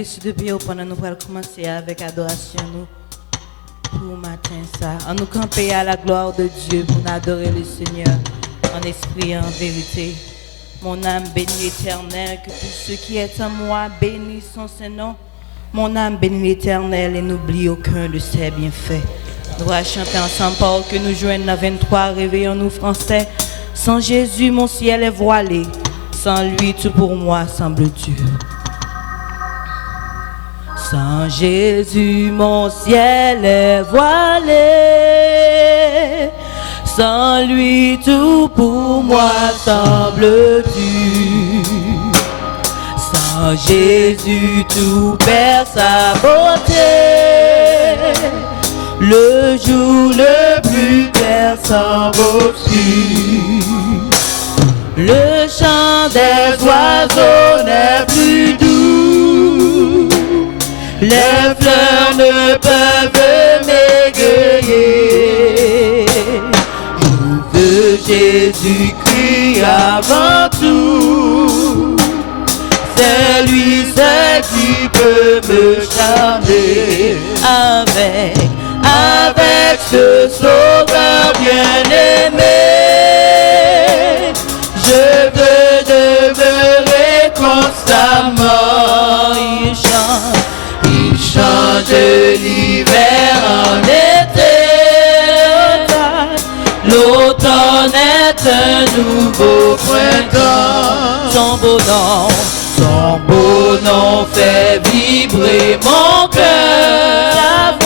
Jésus depuis pendant nous allons commencer avec adoration nous pour matin ça. On nous camper à la gloire de Dieu pour adorer le Seigneur en esprit et en vérité. Mon âme bénit l'Éternel, que tout ce qui est en moi bénisse son Saint-Nom. Mon âme bénit l'Éternel et n'oublie aucun de ses bienfaits. Nous allons chanter ensemble Paul que nous joignons dans 23, réveillons-nous français. Sans Jésus, mon ciel est voilé. Sans lui, tout pour moi semble dur. Sans Jésus, mon ciel est voilé. Sans lui, tout pour moi semble dur. Sans Jésus, tout perd sa beauté. Le jour le plus clair semble obscur. Le chant des oiseaux n'est plus doux. Les fleurs ne peuvent m'égayer. Je veux Jésus-Christ avant tout. C'est lui seul qui peut me charmer. Avec ce sauveur bien-aimé, je veux demeurer constamment. Il change l'hiver en été. L'automne est un nouveau printemps. Son beau nom fait vibrer mon cœur.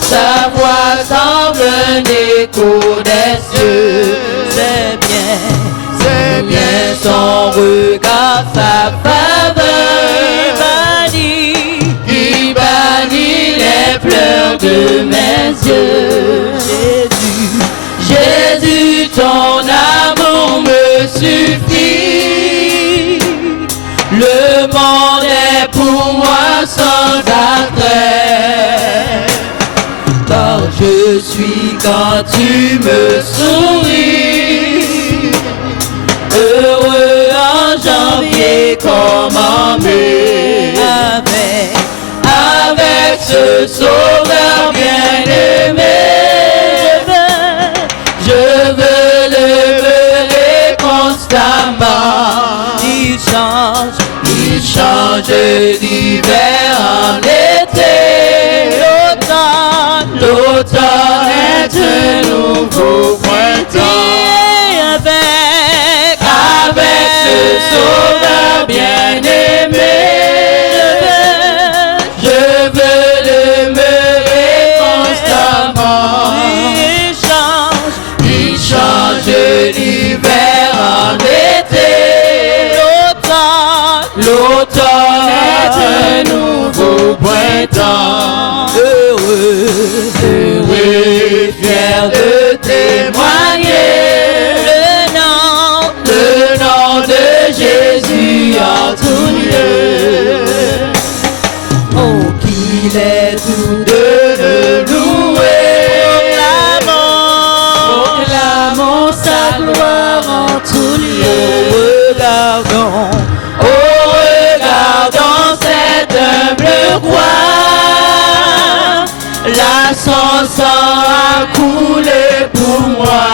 Sa voix semble un écho des cieux. C'est bien son regard, sa faveur. Il bannit les pleurs de mes yeux. Jésus, ton amour me suffit. Le monde est pour moi sans attrait. Car je suis quand tu me souris. Heureux en janvier comme en mai. Avec ce sauveur bien-aimé, je veux le verrer constamment. Il change l'hiver en été. L'automne est un nouveau printemps. Avec ce sauveur bien-aimé, je veux demeurer constamment. Il change l'hiver en été. L'automne est un nouveau printemps. Heureux et fier de témoigner le nom de Jésus en tout lieu. Oh, qu'il est doux de le louer. Proclamons sa gloire en tout lieu. Regardons cet humble roi. Là son sang a coulé pour moi.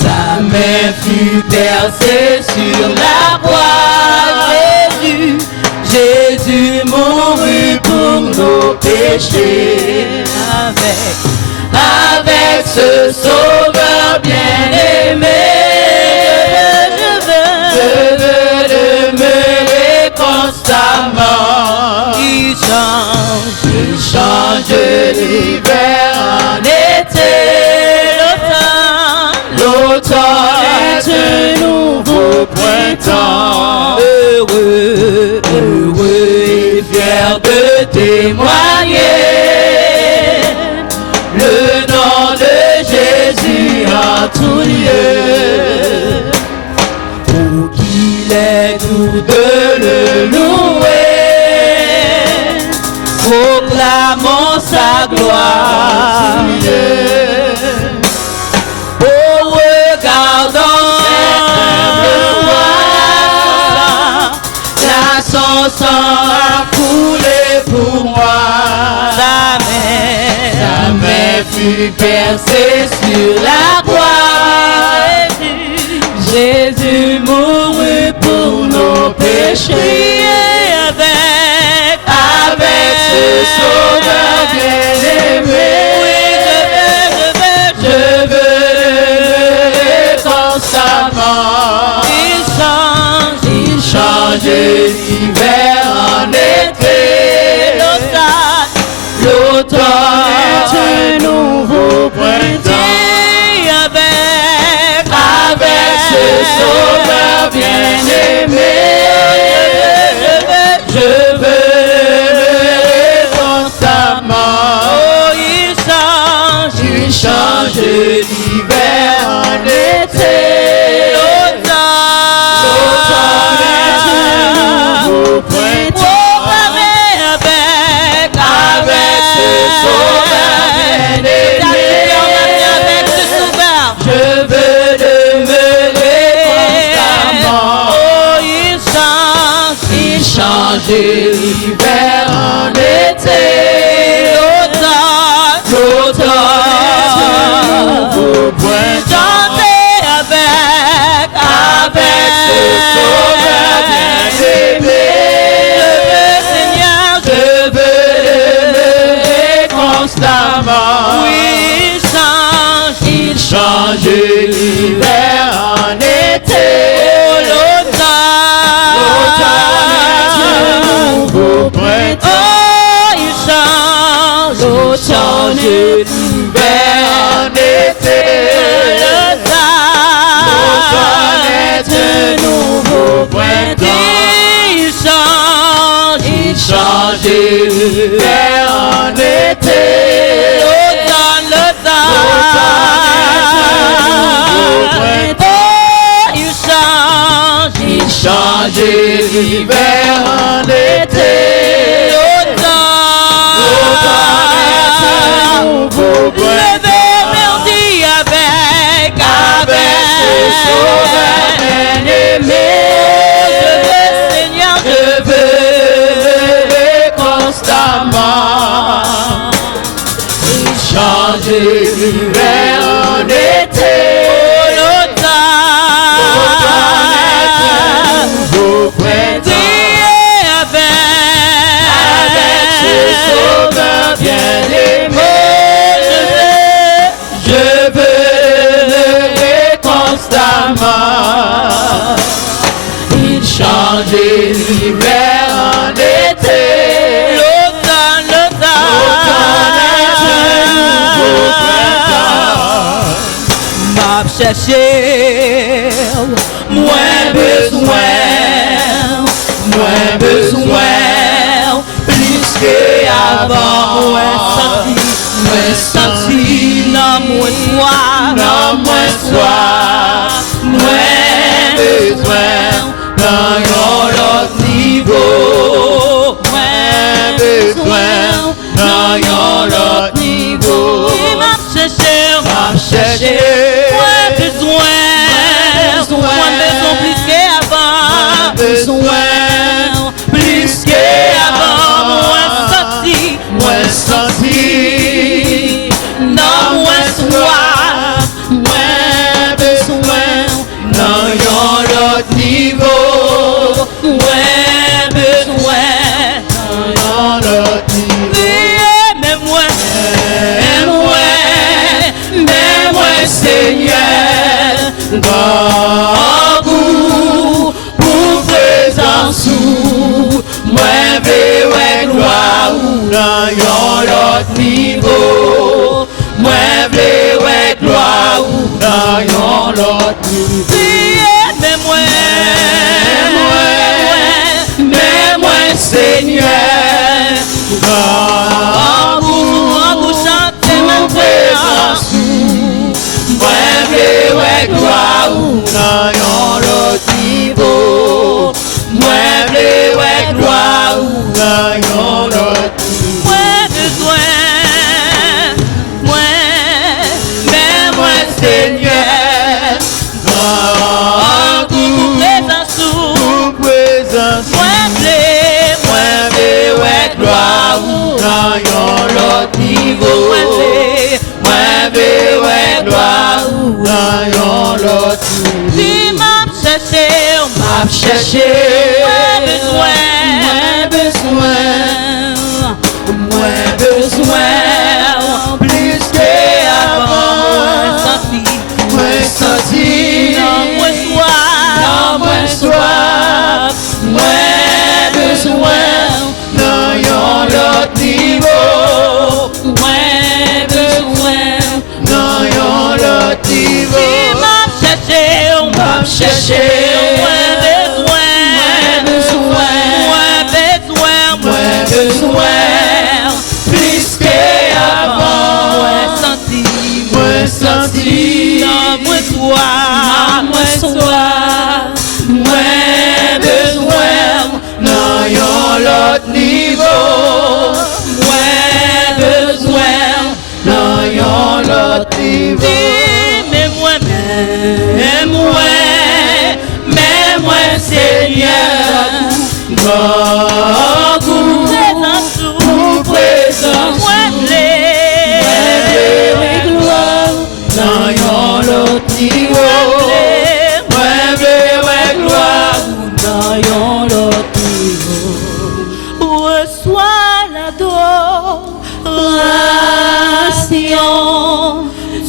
Sa main fut percée sur la croix. Jésus mourut pour nos péchés. Avec ce sauveur bien-aimé, je veux demeurer constamment. Il change l'hiver en été. L'automne est un nouveau printemps. Heureux et fier de témoigner le nom de Jésus en tout lieu. Oh, qu'il est doux de le louer. Proclamons sa gloire. Oh, regardons sang a coulé pour moi. Sa main Fut percée sur la croix. Jésus mourut pour nos péchés. Avec ce sauveur bien-aimé. Je veux constamment. Il change l'hiver en été. L'automne est un nouveau printemps. Avec ce sauveur bien-aimé. Je veux constamment. Il change l'hiver en été. L'automne est un nouveau printemps. Avec ce sauveur bien-aimé. Je veux demeurer constamment. Il change l'hiver en été. L'automne est un nouveau printemps. Avec ce sauveur bien-aimé. Je veux demeurer constamment. Il change l'hiver en été. L'automne est un nouveau printemps. L'automne l'hiver en été. L'automne est un nouveau printemps. Il change l'hiver en été. L'automne est un nouveau printemps. Il change l'hiver en été. L'automne est un nouveau printemps. Avec ce sauveur bien-aimé. Je veux constamment. Il change l'hiver en été. L'automne est un nouveau printemps. Avec ce sauveur bien-aimé. Je veux lever constamment. Il change l'hiver en été. L'automne est un nouveau printemps. m'a cherché, moins besoin, plus qu'avant, moins senti, non moins soif, moins besoin, dans l'autre niveau, moins besoin, dans l'autre niveau. Il m'a cherché, moins besoin plus qu'avant, plus qu'avant, moins senti, non moins soif, moins besoin. l'autre niveau. Moins besoin, non, yon l'autre niveau. Mais moi, Seigneur, grand goût, pour présence, moi, gloire, dans yon l'autre niveau. Moi, gloire, dans yon l'autre niveau. reçois l'adoration.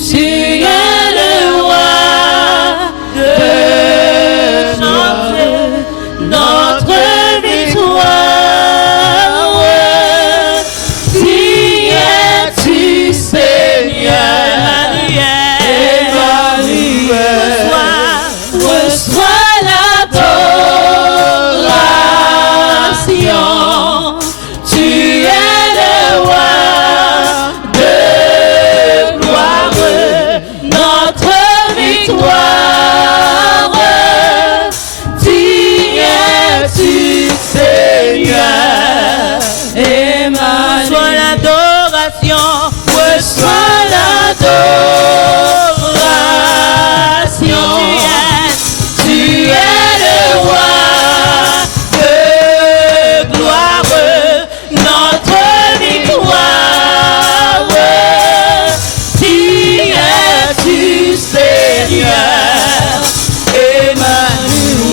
Tu es le roi de chanter notre victoire. Qui es-tu, Seigneur? Reçois l'adoration. Tu es le roi de gloire, notre victoire. Qui es-tu, Seigneur? Emmanuel. Reçois l'adoration. Reçois l'adoration. Tu es le roi de gloire, notre victoire. Qui es-tu, Seigneur?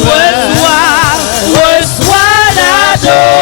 Emmanuel. Reçois l'adoration.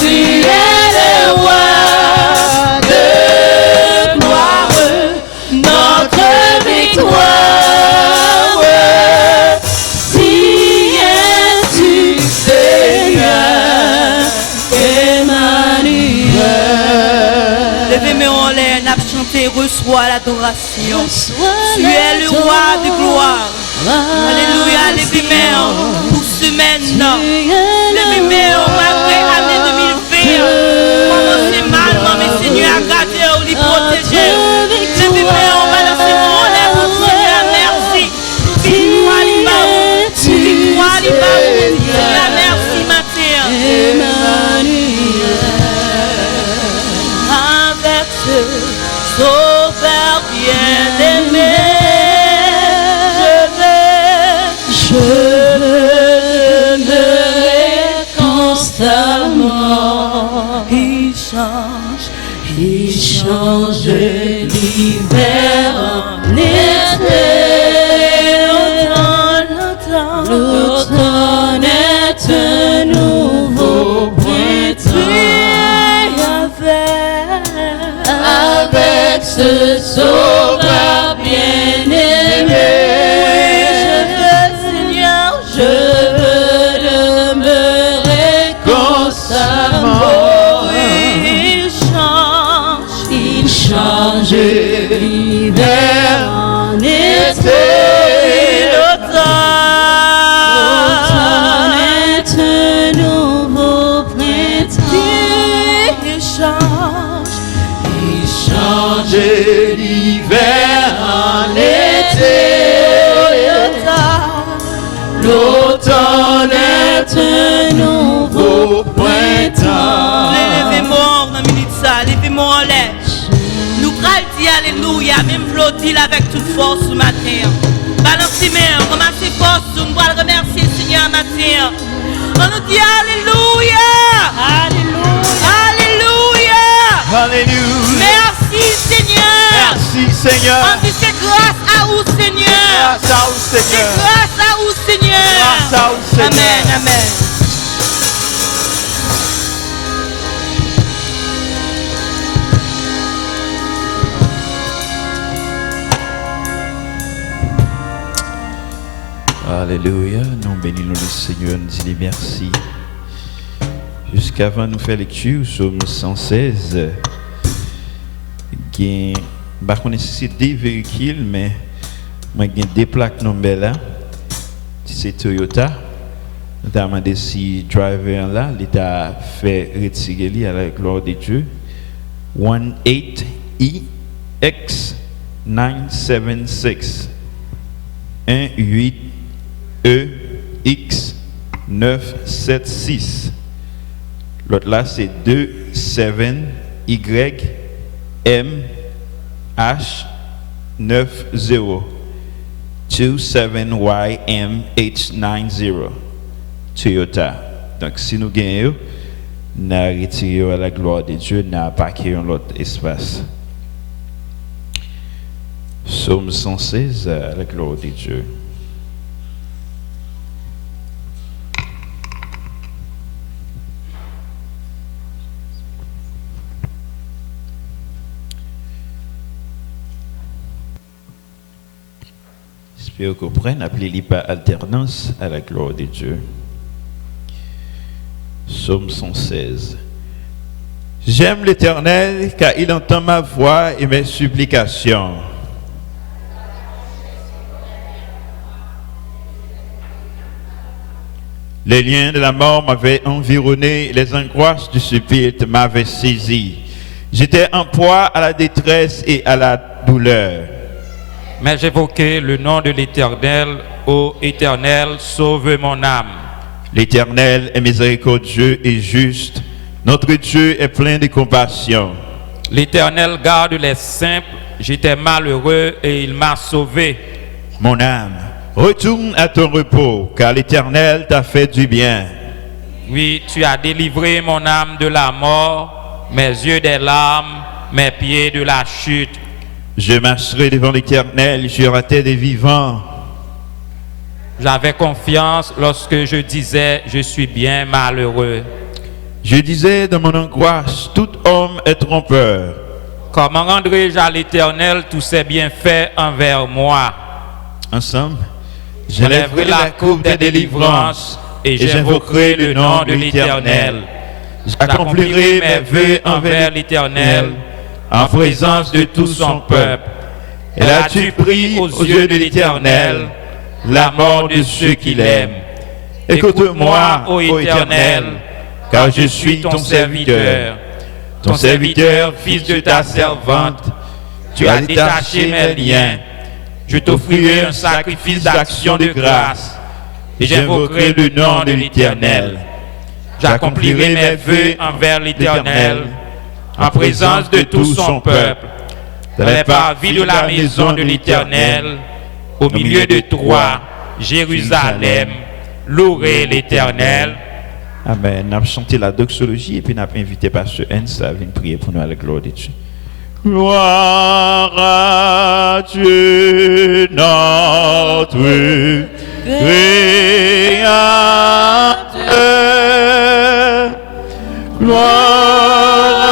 Tu es le roi de gloire, notre victoire. Qui es-tu, Seigneur? Emmanuel. Reçois l'adoration. Tu es le roi de gloire. Alléluia. Levez-moi pour semaine. Levez-moi malgré l'année 2020. Commencez mal, mais Seigneur a gardé ou les protéger. Levez-moi, on va lancer mon lèvre pour Seigneur. Merci. Victoire, Seigneur, merci matin. Avec ce Sauveur bien-aimé, je demeurerai constamment. Il change l'hiver en été. L'automne est un nouveau printemps. Avec ce Sauveur bien-aimé, Seigneur, je veux demeurer constamment. Il change l'hiver en été. L'automne est un nouveau printemps. Il change l'hiver en été. L'automne est un nouveau printemps. Levez-moi dans minute ça, levez-moi en l'air. Nous prenons dire alléluia, même Flodil avec toute force ce matin. Balancez main, commencez force, nous allons remercier le Seigneur matin. On nous dit alléluia. Alléluia. Alléluia. Merci Seigneur. Merci Seigneur. On dit c'est grâce à vous Seigneur. Grâce à vous Seigneur. C'est grâce à vous Seigneur. grâce à vous, Seigneur. Amen, amen. Alléluia, nous bénissons le Seigneur, nous disons merci. Jusqu'avant nous faire lecture, psaume 116, je ne sais pas des véhicules, mais j'ai des plaques nombres là. C'est Toyota. Nous avons demandé si le driver là, l'État fait retirer à la gloire de Dieu. 18EX976. 18EX976. L'autre là, c'est 27YMH90. 27YMH90. Toyota. Donc, si nous gagnons, nous retirons à la gloire de Dieu, nous parquons l'autre espace. Psaume 116 à la gloire de Dieu. J'espère que vous prenez, appelez-le par alternance à la gloire de Dieu. Psaume 116. J'aime l'Éternel car il entend ma voix et mes supplications. Les liens de la mort m'avaient environné, les angoisses du supplice m'avaient saisi. J'étais en proie à la détresse et à la douleur. Mais j'évoquais le nom de l'Éternel. Ô Éternel, sauve mon âme. L'Éternel est miséricordieux et juste. Notre Dieu est plein de compassion. L'Éternel garde les simples. J'étais malheureux et il m'a sauvé. Mon âme, retourne à ton repos, car l'Éternel t'a fait du bien. Oui, tu as délivré mon âme de la mort, mes yeux des larmes, mes pieds de la chute. Je marcherai devant l'Éternel sur la terre des vivants. J'avais confiance lorsque je disais « Je suis bien malheureux ». Je disais dans mon angoisse, tout homme est trompeur. Comment rendrai-je à l'Éternel tous ses bienfaits envers moi? Ensemble, j'élèverai la coupe des délivrances et j'invoquerai le nom de l'Éternel. J'accomplirai mes vœux envers l'Éternel en présence de tout son peuple. Et as-tu pris aux yeux de l'Éternel la mort de ceux qui l'aiment? Écoute-moi, ô Éternel, car je suis ton serviteur, fils de ta servante. Tu as détaché mes liens. Je t'offrirai un sacrifice d'action de grâce et j'invoquerai le nom de l'Éternel. J'accomplirai mes vœux envers l'Éternel en présence de tout son peuple, dans les parvis de la maison de l'Éternel, au milieu de toi, Jérusalem, louez l'Éternel. Amen. Nous avons chanté la doxologie et puis nous avons invité Pasteur Hens à venir prier pour nous à la gloire de Dieu. Gloire à Dieu, notre Créateur. Gloire à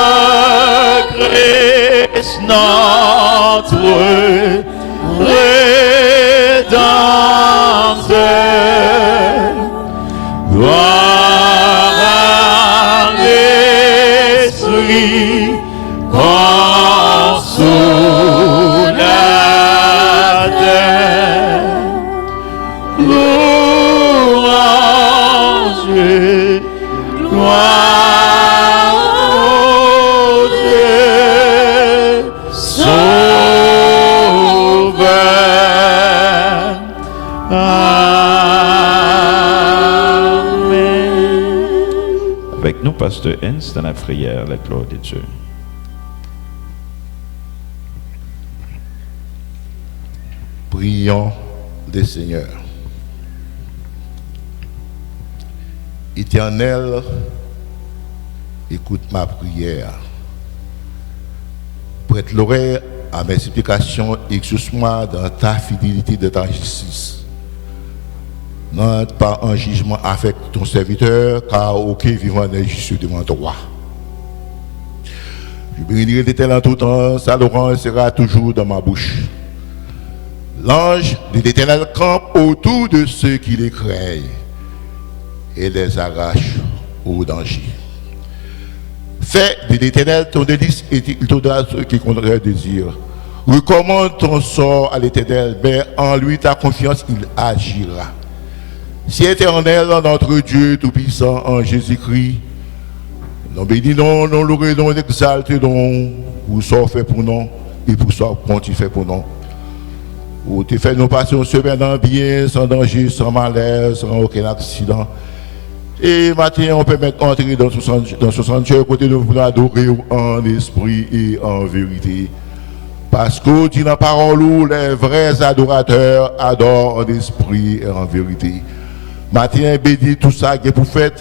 Christ, notre Rédempteur. Gloire à l'Esprit consolateur. Louange, gloire au Dieu sauveur. Amen. Avec nous, Pasteur Hens, dans la prière, la gloire de Dieu. Prions le Seigneur. Éternel, écoute ma prière. Prête l'oreille à mes supplications et exauce-moi dans ta fidélité de ta justice. n'entre pas en jugement avec ton serviteur, car aucun vivant n'est juste devant toi. Je bénirai l'Éternel en tout temps, sa louange sera toujours dans ma bouche. L'ange de l'Éternel campe autour de ceux qui les craignent et les arrache au danger. Fais de l'Éternel ton délice et il te donnera ce qui compte leur désir. Recommande ton sort à l'Éternel, mais en lui ta confiance, il agira. Si Éternel, notre Dieu Tout-Puissant, en Jésus-Christ, nous bénissons, nous louons, nous exaltons pour ce fait pour nous et pour ce qu'on tu fais pour nous. Où tu fais nos passions semaine bien, sans danger, sans malaise, sans aucun accident. Et maintenant, on peut mettre entrer dans ce sanctuaire côté de nous adorer en esprit et en vérité. Parce que dit dans la parole où les vrais adorateurs adorent en esprit et en vérité. Matin, bénis tout ça qui est pour faire,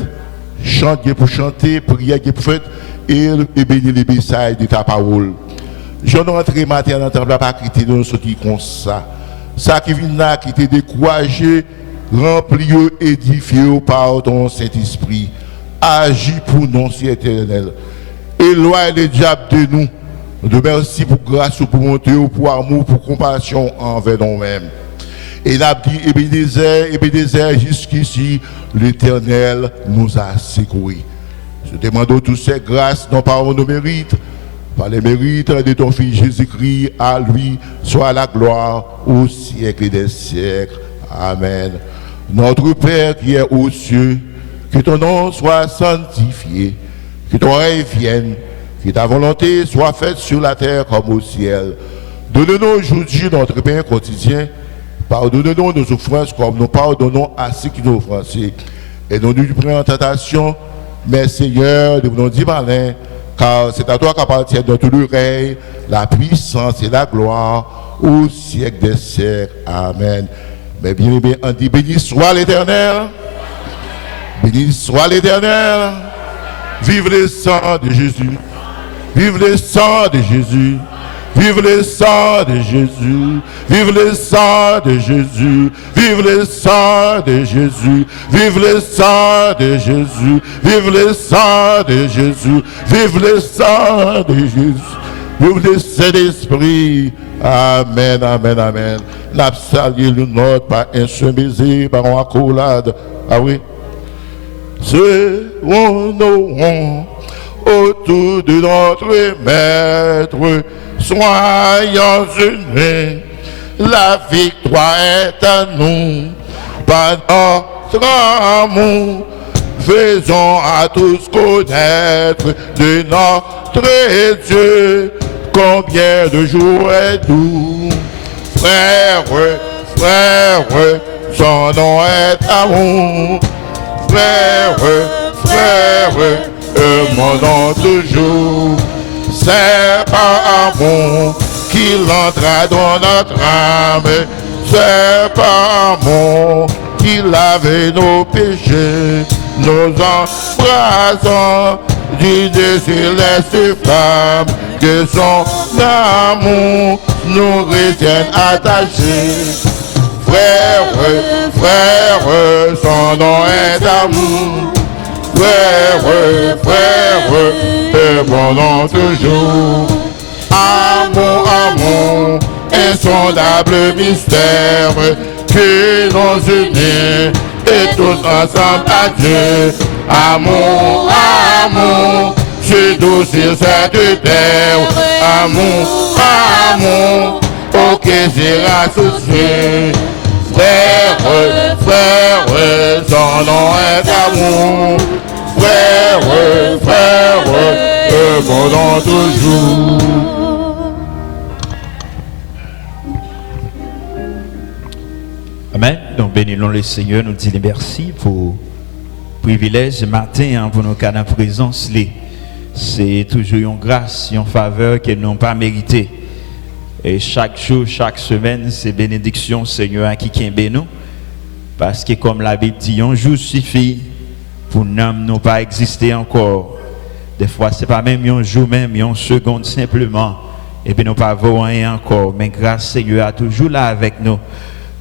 chante pour chanter, prier qui est pour faire, et bénis les messages de ta parole. Je ne rentre matin dans le temple, pas quitter de nous sortir comme ça. Ça qui vient là, qui t'est découragé, rempli, édifié par ton Saint-Esprit. Agis pour nous, si éternel. Éloigne les diables de nous. De merci pour grâce, pour bonté, pour amour, pour compassion envers nous-mêmes. Et il a dit, Ebenezer, jusqu'ici, l'Éternel nous a secourus. Je demande toutes ces grâces, non pas nos mérites, par les mérites de ton Fils Jésus-Christ, à lui soit la gloire au siècle des siècles. Amen. Notre Père qui est aux cieux, que ton nom soit sanctifié, que ton règne vienne, que ta volonté soit faite sur la terre comme au ciel. Donne-nous aujourd'hui notre pain quotidien. Pardonne-nous nos offenses comme nous pardonnons à ceux qui nous offensent. Et nous nous prenons en tentation, mais Seigneur, nous nous dis malin, car c'est à toi qu'appartient notre règne, la puissance et la gloire au siècle des siècles. Amen. Mais bien, on dit béni soit l'Éternel. Béni soit l'Éternel. Vive le sang de Jésus. Vive le sang de Jésus. Vive le sang de Jésus, vive le sang de Jésus, vive le sang de Jésus, vive le sang de Jésus, vive le sang de Jésus, vive le sang de Jésus, vive le Saint-Esprit. Amen, amen, amen. N'a salué le nôtre par un seul baiser, par une accolade. Ah oui. Ce nous autour de notre Maître. Soyons unis, la victoire est à nous, par notre amour, faisons à tous connaître de notre Dieu, combien de jours est doux. Frère, frère, son nom est amour, frère, frère, mon nom toujours. C'est par amour qu'il entra dans notre âme. C'est par amour qu'il lavait nos péchés. Nous embrassons d'une céleste flamme. Que son amour nous retienne attachés. Frère, frère, son nom est amour. Frère, frère, et pendant toujours. Amour, amour, insondable mystère, qui nous unit et tous ensemble à Dieu. Amour, amour, c'est doux sur cette terre. Amour, amour, aucun sera associé. Frère, frère, son nom est amour. Frère, frère, pendant toujours. Amen. Donc bénissons le Seigneur, nous disons merci pour le privilège ce matin pour nos cas de présence. C'est toujours une grâce, une faveur que nous n'avons pas mérité. Et chaque jour, chaque semaine, c'est bénédiction Seigneur qui kembe nous. Parce que comme la Bible dit, un jour suffit pour nous pas exister encore. Des fois, ce n'est pas même un jour, même une seconde simplement. Et puis nous pas voir rien encore. Mais grâce Seigneur est toujours là avec nous.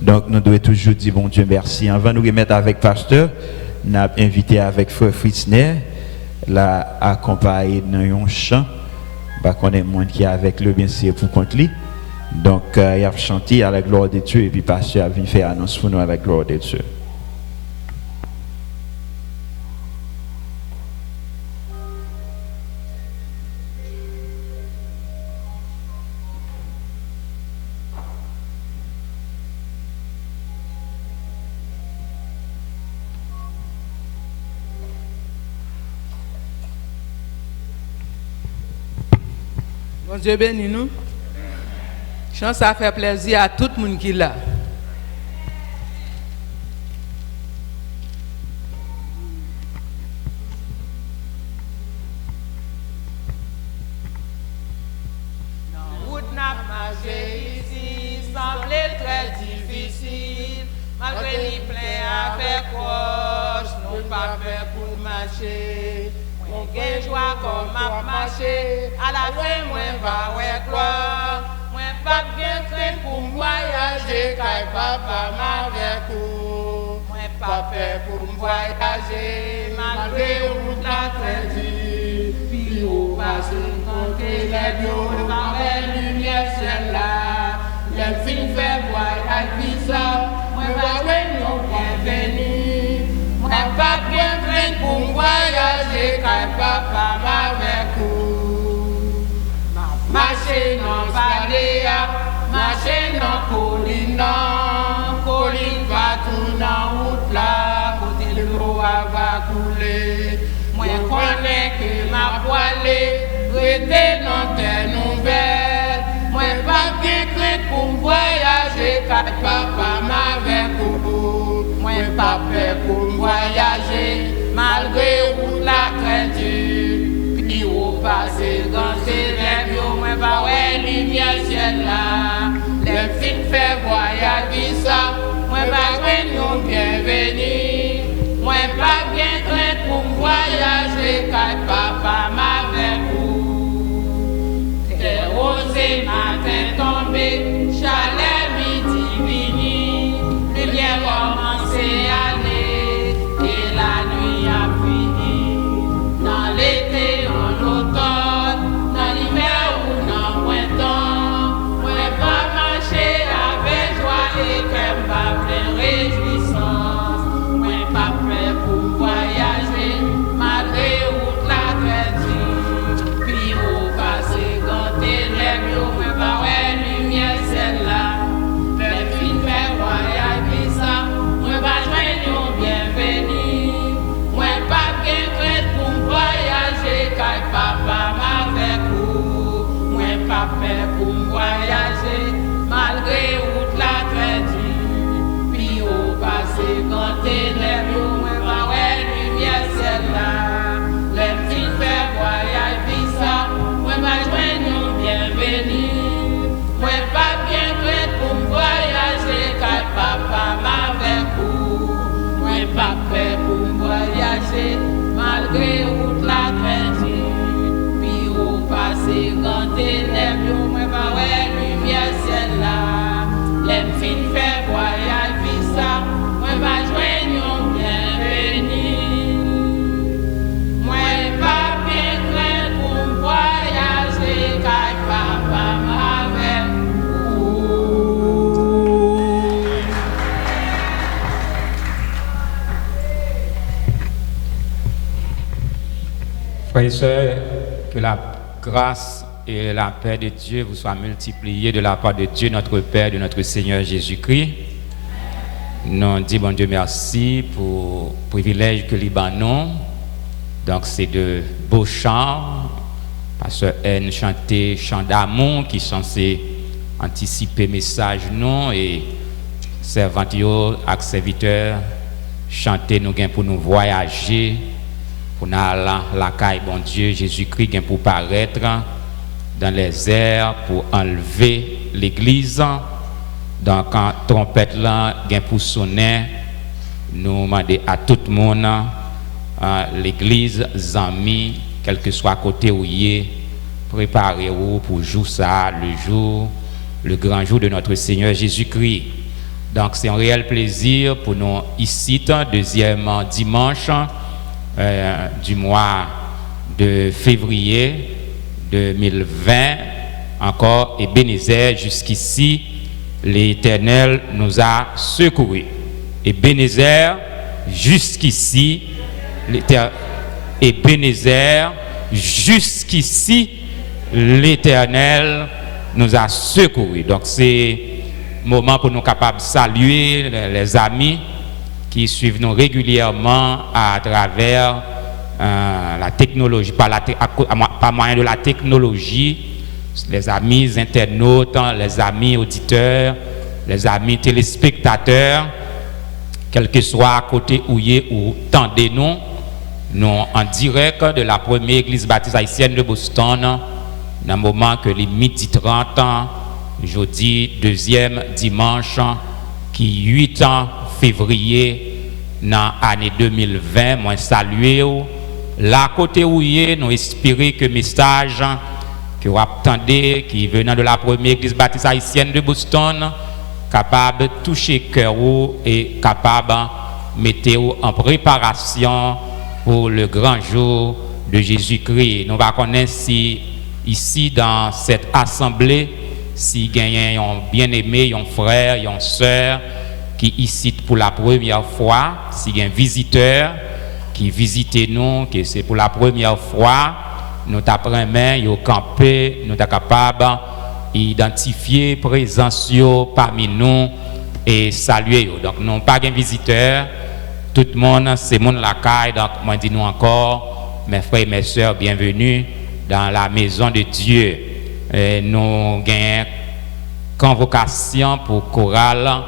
Donc, nous devons toujours dire, bon Dieu, merci. Avant de nous remettre avec pasteur, nous avons invité avec Frère Fritzner, là, accompagné dans un chant. On est monde qui est avec le bien sûr pour contre lui. Donc, il a chanté à la gloire de Dieu et puis pasteur a venu faire annonce pour nous à la gloire de Dieu. Bon Dieu bénis nous. Chance ça fait plaisir à tout le monde qui est là. Route n'a marché ici, semblait très difficile. Malgré les pleins avec roche, nous pas fait pour marcher. On gagne joie comme à marcher, à la fin, moi, va ouais gloire. Moi, pas bien craint pour voyager, car papa m'avait couru. Moi, pas fait pour voyager, malgré route la très dure. Puis, au passé, quand les bio, par la lumière, celle-là. Les filles fait voyage, visa, moi, va ouais, nous bienvenus. Moi, pas bien craint pour voyager, car papa m'avait couru. Marcher dans vallée, marcher dans colline va tout dans route là, côté de l'eau va couler. Moi connais que ma poêlée, rester dans terre nouvelle. Moi pas bien crainte pour voyager, car papa m'avait couru. Moi pas peur pour voyager, malgré route la très dure. Puis au passé, quand c'est les vieux, moi pas ouais lumière ciel là. Les filles fait voyage visa, moi pas nous bienvenue. Moi pas bien crainte pour voyager, car papa m'avait couru. T'es osé matin tombé, chalet midi vini, lumière commencé à aller, et la nuit a fini. Dans l'été, en automne, dans l'hiver ou dans le printemps, moi pas marcher avec joie et qu'elle va plein réjouissance. Moi pas prêt pour voyager, malgré route la très dure. Puis au passé, quand t'es les vieux, moi pas ouais lumière celle-là. Les filles fait voyage visa, moi pas joindre bienvenue. Moi pas bien crainte pour voyager, car papa m'avait couru. Moi pas peur pour voyager, malgré route la très dure. Puis au passé, quand t'es les vieux, moi pas ouais lumière celle-là. Les filles fait voyage visa, moi pas joindre bienvenue. Moi pas bien crainte pour voyager, car papa m'avait couru. Moi pas peur pour voyager, malgré route la très dure. Puis au passé, quand t'es les vieux, moi pas ouais lumière celle-là. Les filles fait voyage visa, moi pas joindre bienvenue. Moi pas bien crainte pour voyager, car papa m'avait couru. Frères et sœurs, que la grâce et la paix de Dieu vous soient multipliées de la part de Dieu, notre Père, de notre Seigneur Jésus-Christ. Nous disons, bon Dieu, merci pour le privilège que Libanon. Donc, c'est de beaux chants. Pasteur N chantait chant d'amour qui sont censés anticiper le message, non, et servants et serviteurs chanter nous pour nous voyager, pour nous aller la caille, bon Dieu, Jésus-Christ, pour paraître dans les airs, pour enlever l'église. Donc, quand trompette là, pour sonner, nous demandons à tout le monde, l'église, amis, quel que soit côté où il est, préparez-vous pour jour ça, le grand jour de notre Seigneur Jésus-Christ. Donc c'est un réel plaisir pour nous ici, deuxième dimanche du mois de février 2020, encore Ebenezer, jusqu'ici, l'Éternel nous a secourus. Ebenezer, jusqu'ici, Ebenezer, jusqu'ici, l'Éternel nous a secourus. Donc c'est moment pour nous capables de saluer les amis qui suivent nous régulièrement à travers la technologie, par moyen de la technologie, les amis internautes, les amis auditeurs, les amis téléspectateurs, quel que soit à côté où ou tendez-nous, nous en direct de la première église baptiste haïtienne de Boston, dans le moment que les midi 30, jeudi, deuxième dimanche, qui 8 février, dans l'année 2020, moi saluer là côté où nous espérons que le message que vous attendez, qui venant de la première église baptiste haïtienne de Boston, capable de toucher cœur et capable de mettre en préparation pour le grand jour de Jésus-Christ. Nous allons connaître si ici dans cette assemblée, si gagnent un bien-aimé, un frère, une sœur qui ici pour la première fois, si gagnent un visiteur qui visite nous, que c'est pour la première fois, nous t'apprenons, nous camper, nous sommes capables d'identifier présence parmi nous et saluer. Donc nous n'avons pas de visiteurs, tout le monde, c'est mon la caille, donc moi dis nous encore, mes frères et mes sœurs, bienvenue dans la maison de Dieu. Et nous gagnons convocation pour chorale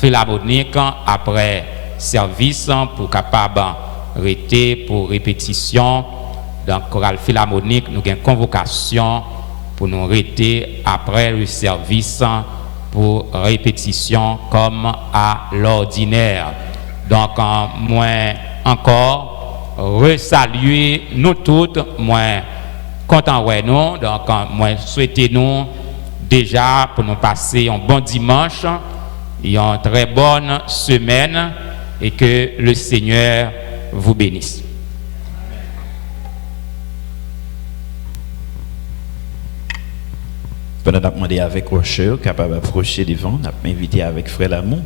philharmonique après service pour capable rester pour répétition. Donc chorale philharmonique, nous avons convocation pour nous rester après le service pour répétition comme à l'ordinaire. Donc moi encore resaluer nous toutes, moi content ouais nous, donc moi souhaitez nous déjà pour nous passer un bon dimanche et une très bonne semaine et que le Seigneur vous bénisse. Pendant qu'on a demandé avec Rocher, capable d'approcher devant, on a invité avec Frère Lamont,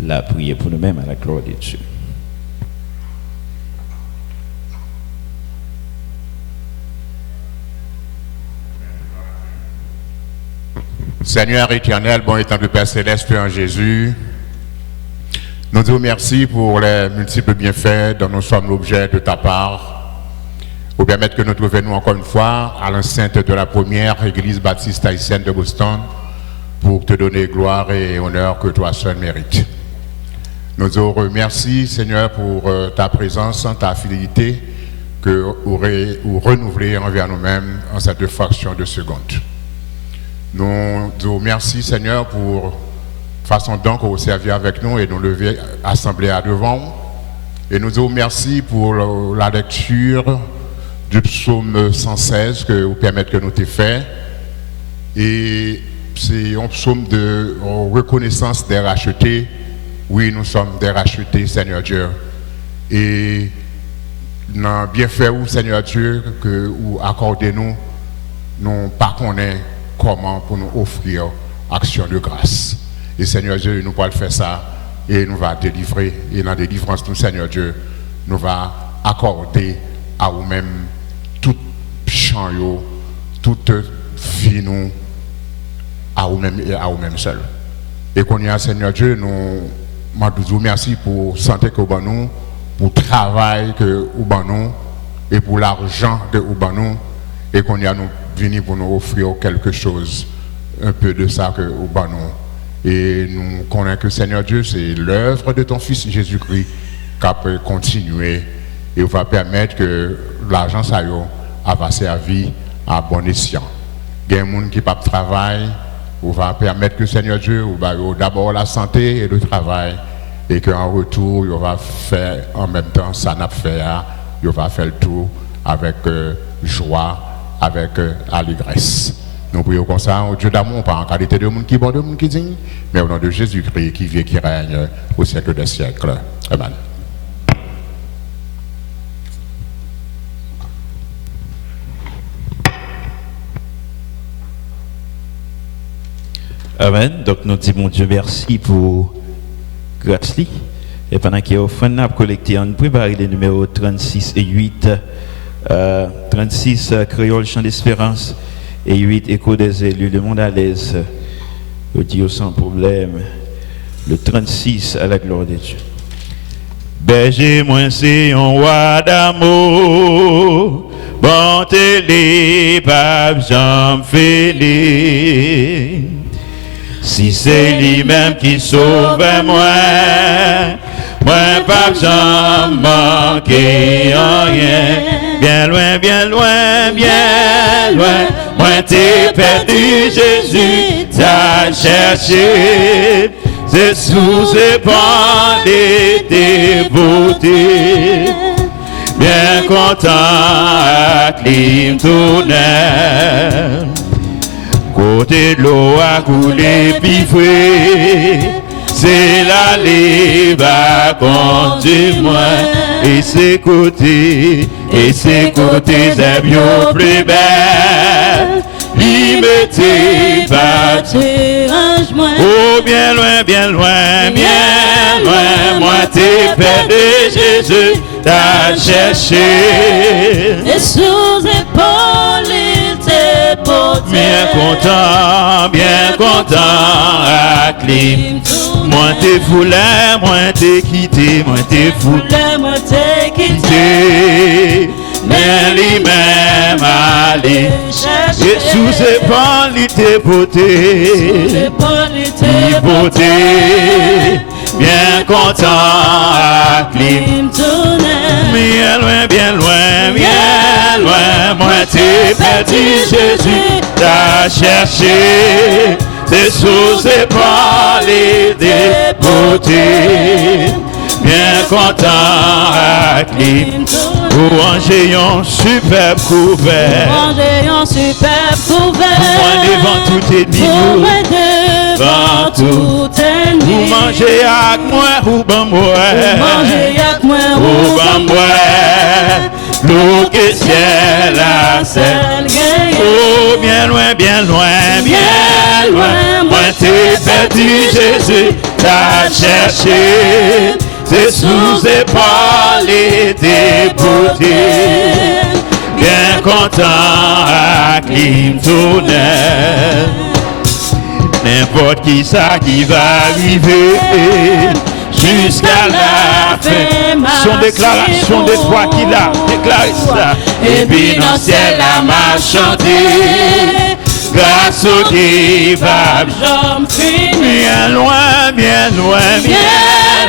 la prière pour nous-mêmes à la gloire de Dieu. Seigneur éternel, bon étant de Père céleste en Jésus, nous te remercions pour les multiples bienfaits dont nous sommes l'objet de ta part. Pour permettre que nous trouvions encore une fois à l'enceinte de la première église baptiste haïtienne de Boston pour te donner gloire et honneur que toi seul mérites. Nous te remercions, Seigneur, pour ta présence, ta fidélité que vous renouvelez envers nous-mêmes en cette fraction de seconde. Nous te remercions, Seigneur, pour façon donc vous servir avec nous et nous lever assemblés à devant. Et nous te remercions pour la lecture du psaume 116 que vous permettez que nous t'ayons fait. Et c'est un psaume de reconnaissance des rachetés. Oui, nous sommes des rachetés, Seigneur Dieu. Et nous bien fait, Seigneur Dieu, que vous accordez-nous, nous pas connaît comment pour nous offrir action de grâce. Et Seigneur Dieu, nous pourrons faire ça et nous va délivrer. Et dans la délivrance, nous, Seigneur Dieu, nous va accorder à vous-même tout champ, toute vie, nous, à vous-même et à vous-même seul. Et qu'on y a, Seigneur Dieu, nous vous remercie pour santé que vous nous, pour le travail que vous nous, et pour l'argent que vous nous, et qu'on y a nous venir pour nous offrir quelque chose, un peu de ça que vous nous. Et nous connaissons que Seigneur Dieu, c'est l'œuvre de ton Fils Jésus-Christ qui peut continuer et va permettre que l'argent ça va servir à bon escient. Il y a des gens qui ne travaillent, on va permettre que Seigneur Dieu, d'abord la santé et le travail, et qu'en retour, il va faire en même temps ça n'a fait, il va faire le tout avec joie, avec allégresse. Nous prions comme ça, au Dieu d'amour, pas en qualité de monde qui est bon, de monde qui digne, mais au nom de Jésus-Christ qui vit et qui règne au siècle des siècles. Amen. Amen. Donc nous disons mon Dieu merci pour grâce. Et pendant qu'il y a offrande, nous avons collecté, on prépare les numéros 36 et 8. 36 Créole Chant d'Espérance et 8 Écho des élus, le monde à l'aise, le Dieu sans problème. Le 36 à la gloire de Dieu. Berger, moi c'est un roi d'amour, bonté les papes, j'en fais. Si c'est lui-même qui sauve moi pas j'en manque rien. Bien loin, bien loin, bien loin, moi t'ai perdu, Jésus t'a cherché. C'est sous ses pans d'été beauté. Bien content, clim tonnerre. Côté de l'eau a coulé pifoué, c'est l'allée va conduire moi. Et ses côtés c'est bien plus belle. Il m'était battu, oh bien loin, bien loin, bien loin, moi t'es perdu, Jésus t'a cherché. Et sous épaule il t'est porté. Bien content, à clim. Moi t'es foulé, moi t'es quitté, moi t'es foulé, moi t'es quitté. Mais lui-même allé et sous ses pans il t'est beauté, bien content à clim. Bien loin, bien loin, bien loin, moi t'es perdu, Jésus t'a cherché. C'est sous ses pans il t'est beauté. Bien content à clim. Pour manger un superbe couvert. Moi devant tout ennemi. Devant tout ennemi. Pour manger avec moi ou ban moi. Ou ban moi. L'eau que ciel a celle. Oh bien loin, bien loin, bien loin. Moi t'es perdu, Jésus t'a cherché. C'est sous épaules et dépoté, bien content à clim tonnerre. N'importe qui ça qui va arriver jusqu'à la fin. Son déclaration de foi qu'il a déclaré ça. Et puis dans le ciel la m'a chanté. Grâce au qui va bien loin, bien loin, bien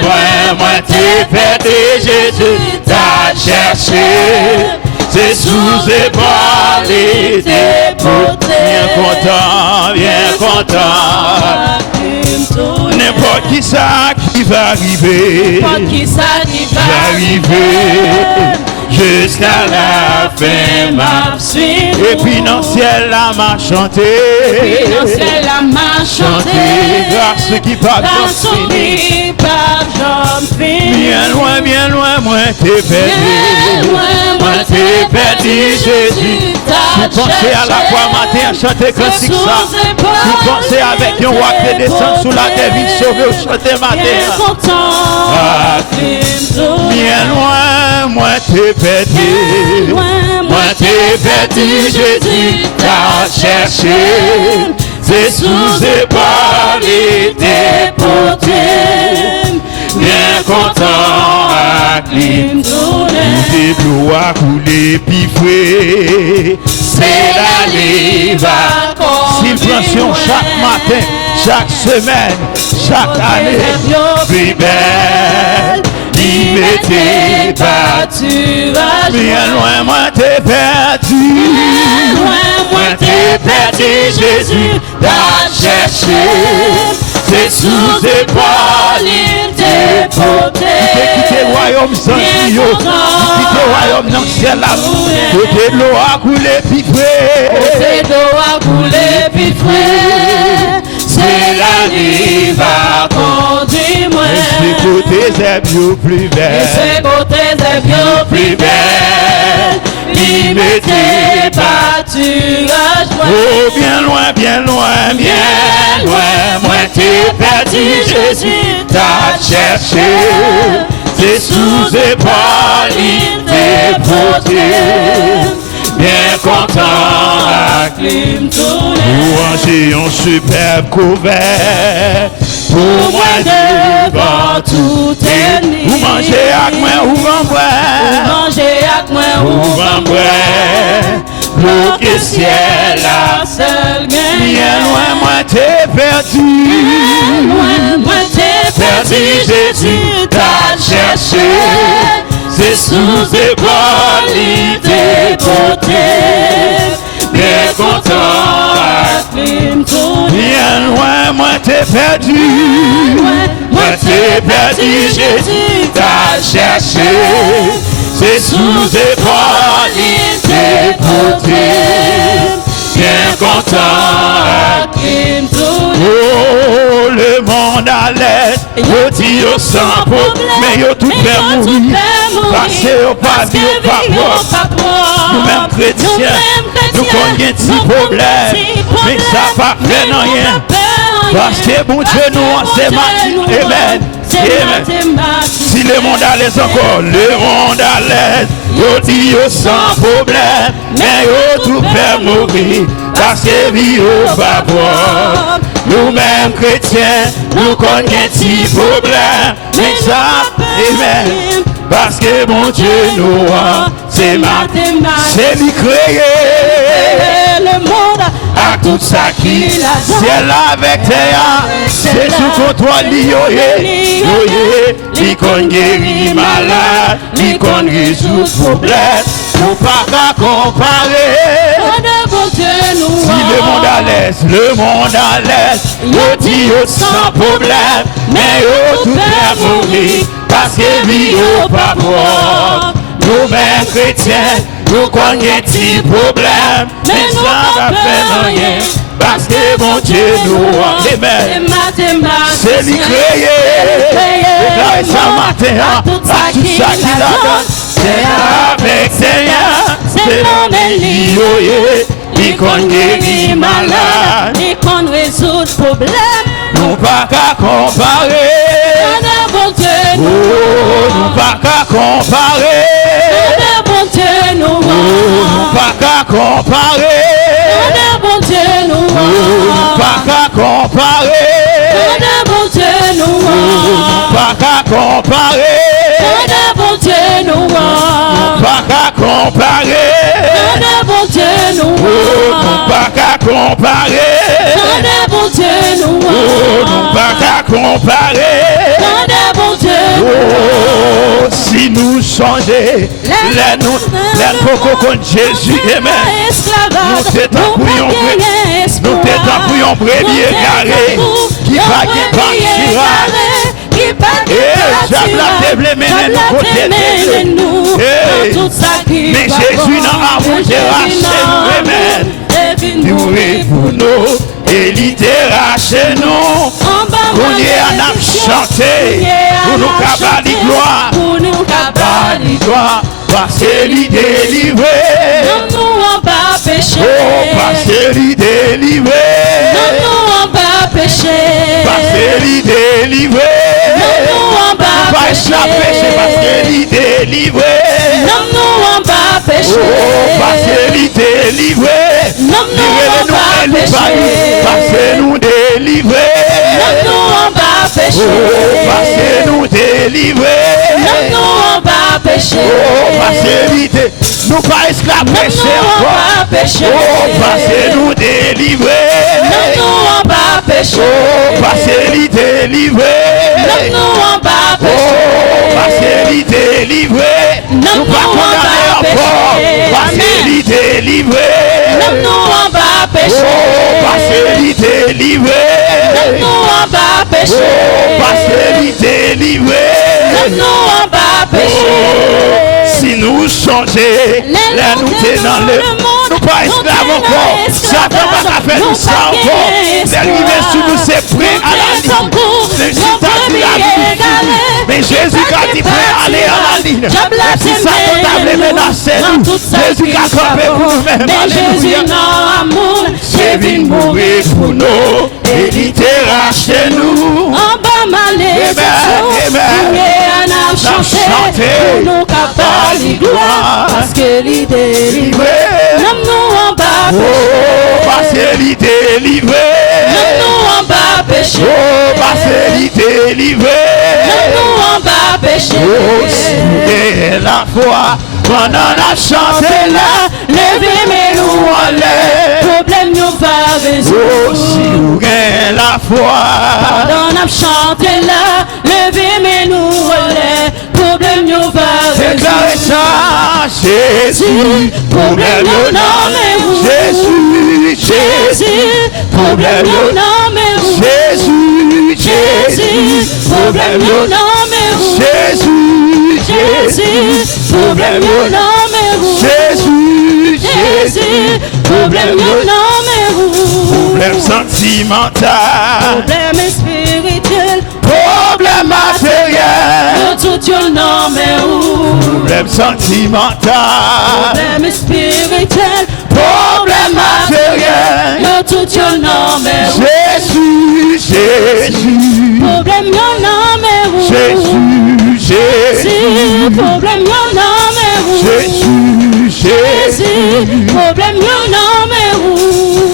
loin. Moi t'es perdu, Jésus t'a cherché. C'est sous épaules et dépoté. Bien content. N'importe qui ça qui va arriver. Jusqu'à la fin m'a suivi. Et puis dans le ciel la m'a chanté. Grâce qui parle bien loin, moi t'es perdu. Moi t'es perdu, Jésus. Vous pensez à la croix matin à chanter classique ça. Vous pensez avec un roi qui descend sous la terre, il sauve au chanter matin. Bien loin, moi t'es perdu. Moi t'es perdu, Jésus t'a cherché. C'est sous épaules et dépoté. Bien content à clim. Des l'eau a coulé pifoué. C'est l'allée va. S'il prend son chaque matin, chaque semaine, chaque année, plus belle. Il m'était battu. Bien loin, moi t'es perdu. Moi t'es perdu, Jésus t'a cherché. C'est sous épaules il dépoté. Quitté le royaume sans tuyau. Quitté le royaume dans le ciel ciel là. Côté de l'eau a coulé puis frais. Côté de l'eau a coulé puis frais. C'est la rive à conduire moi. C'est côté c'est bien plus belle. C'est côté c'est bien plus belle. Limité pâturage moi. Oh bien loin, bien loin, bien loin. Moi t'es perdu, Jésus t'a cherché. C'est sous épaules, il t'est porté. Bien content, Clim tourné. j'ai un superbe couvert. Pour moi devant tout ennemi. Vous mangez avec moi, ou m'envoie. Manger avec moi, Ou m'envoie. L'eau que ciel a seul bien loin, moi t'es perdu. Loin, moi t'es Perdu, Jésus t'a cherché. C'est sous épaules, il t'est porté. Bien content, Clim tourné. bien loin, moi t'es perdu. Moi t'es perdu, Jésus t'a cherché. C'est sous épaules, il t'est porté. Bien content, Clim tourné. oh le monde à l'aise. Yo dit yo sans problème, mais yo tout fait mourir. Parce que yo pas dit yo pas mort. Nous-mêmes chrétiens, nous connaissons petit problème, mais ça pas fait rien. Parce que bon Dieu nous c'est matin, amen. Amen. Si le monde à l'aise encore, le monde à l'aise, yo dit yo sans problème, mais yo tout fait mourir. Parce que vie yo pas mort. Nous-mêmes chrétiens, nous connaissons petit problème, mais ça, amen. Parce que mon Dieu nous a, c'est c'est lui créé. Le monde À tout ça qui, ciel avec terre, c'est sous contrôle yoye, li kon guéri malade, li kon résout problème. Nous pas qu'à comparer. Si le monde à l'aise, le monde à l'aise, yo dit yo sans problème, mais yo tout fait mourir, parce que lui yo pas mort. Nous-mêmes chrétiens, nous connaissons petit problème, mais ça va faire rien, parce que mon Dieu nous a aimé. C'est lui créé, déclaré ça matin, à tout ça qui la donne, c'est avec Seigneur, c'est l'homme lié. Li kon guéri malade, li kon résout problème. nous pas qu'à comparer. Oh, nous pas qu'à comparer. Oh, nous pas qu'à comparer. Oh, nous pas qu'à comparer. Oh, nous pas qu'à comparer. Nous pas qu'à comparer. Oh, nous pas qu'à comparer. Oh, nous pas qu'à comparer. Oh, si nous changer, les coco contre Jésus, amen. Nous t'étons pour un brebis égaré qui va et Jacques l'a développé nous côté mais Jésus n'a amour racheté nous, amen. Nous pour nous, et il racheté nous. On est en âme chanté, pour nous capables gloire. Pour nous capables gloire, parce que il délivré. Non, nous on pas péché. Oh, parce que il délivré. Non, nous on pas péché. Parce que il délivré. Non, nous on pas péché. Parce que il délivré. Non, nous on pas péché. Oh, parce que il délivré. Non, nous on pas péché. Parce que nous délivré. Non, nous on pas péché. Oh, parce que nous délivré. Non, nous on pas péché. Oh, parce que nous pas esclaves péché encore. Oh, parce que nous délivré. Non, nous on pas péché. Oh, parce que il délivré. Non, nous on pas péché. Oh, parce que il délivré. Nous pas condamner encore. Parce que il délivré. Non, nous on pas péché. Oh, parce que il délivré. Non, nous on pas péché. Oh, parce que il délivré. Non, nous on pas péché. Si nous tout changé. Là, nous sommes dans le monde. Nous pas esclaves encore. Satan va faire nous ça encore. L'arrivée sur nous, c'est prêt à la ligne. Le Satan dit la vie. Mais Jésus a dit prêt à aller à la ligne. Et si Satan t'a menacé nous, Jésus a campé pour nous-mêmes. Alléluia. C'est venu mourir pour nous. Et il t'a racheté nous. En bas malédiction, on a chanté pour nous capables de gloire, parce que l'idée délivré, nous en bas péché. Oh, parce que l'idée délivré, nous en bas péché. Oh, parce que l'idée délivré, nous en bas péché. Oh, si la foi, pendant la chanté là, levez mes loups en l'air, problème nous va résoudre. Oh, si vous gagnez la foi, pendant la chanté là, levez mes loups en l'air, problème nous va résoudre. Déclarez ça, Jésus, problème nous nomme, Jésus, Jésus, problème nous nomme, Jésus, Jésus, problème nous nomme, Jésus, Jésus, problème nous nomme, Jésus, Jésus, problème nous nomme, problème sentimental, problème spirituel, problème matériel, tout le nom mais problème sentimental, problème spirituel, problème matériel, tout le nom mais Jésus, Jésus, problème non mais Jésus, Jésus, problème non mais Jésus, Jésus, problème non mais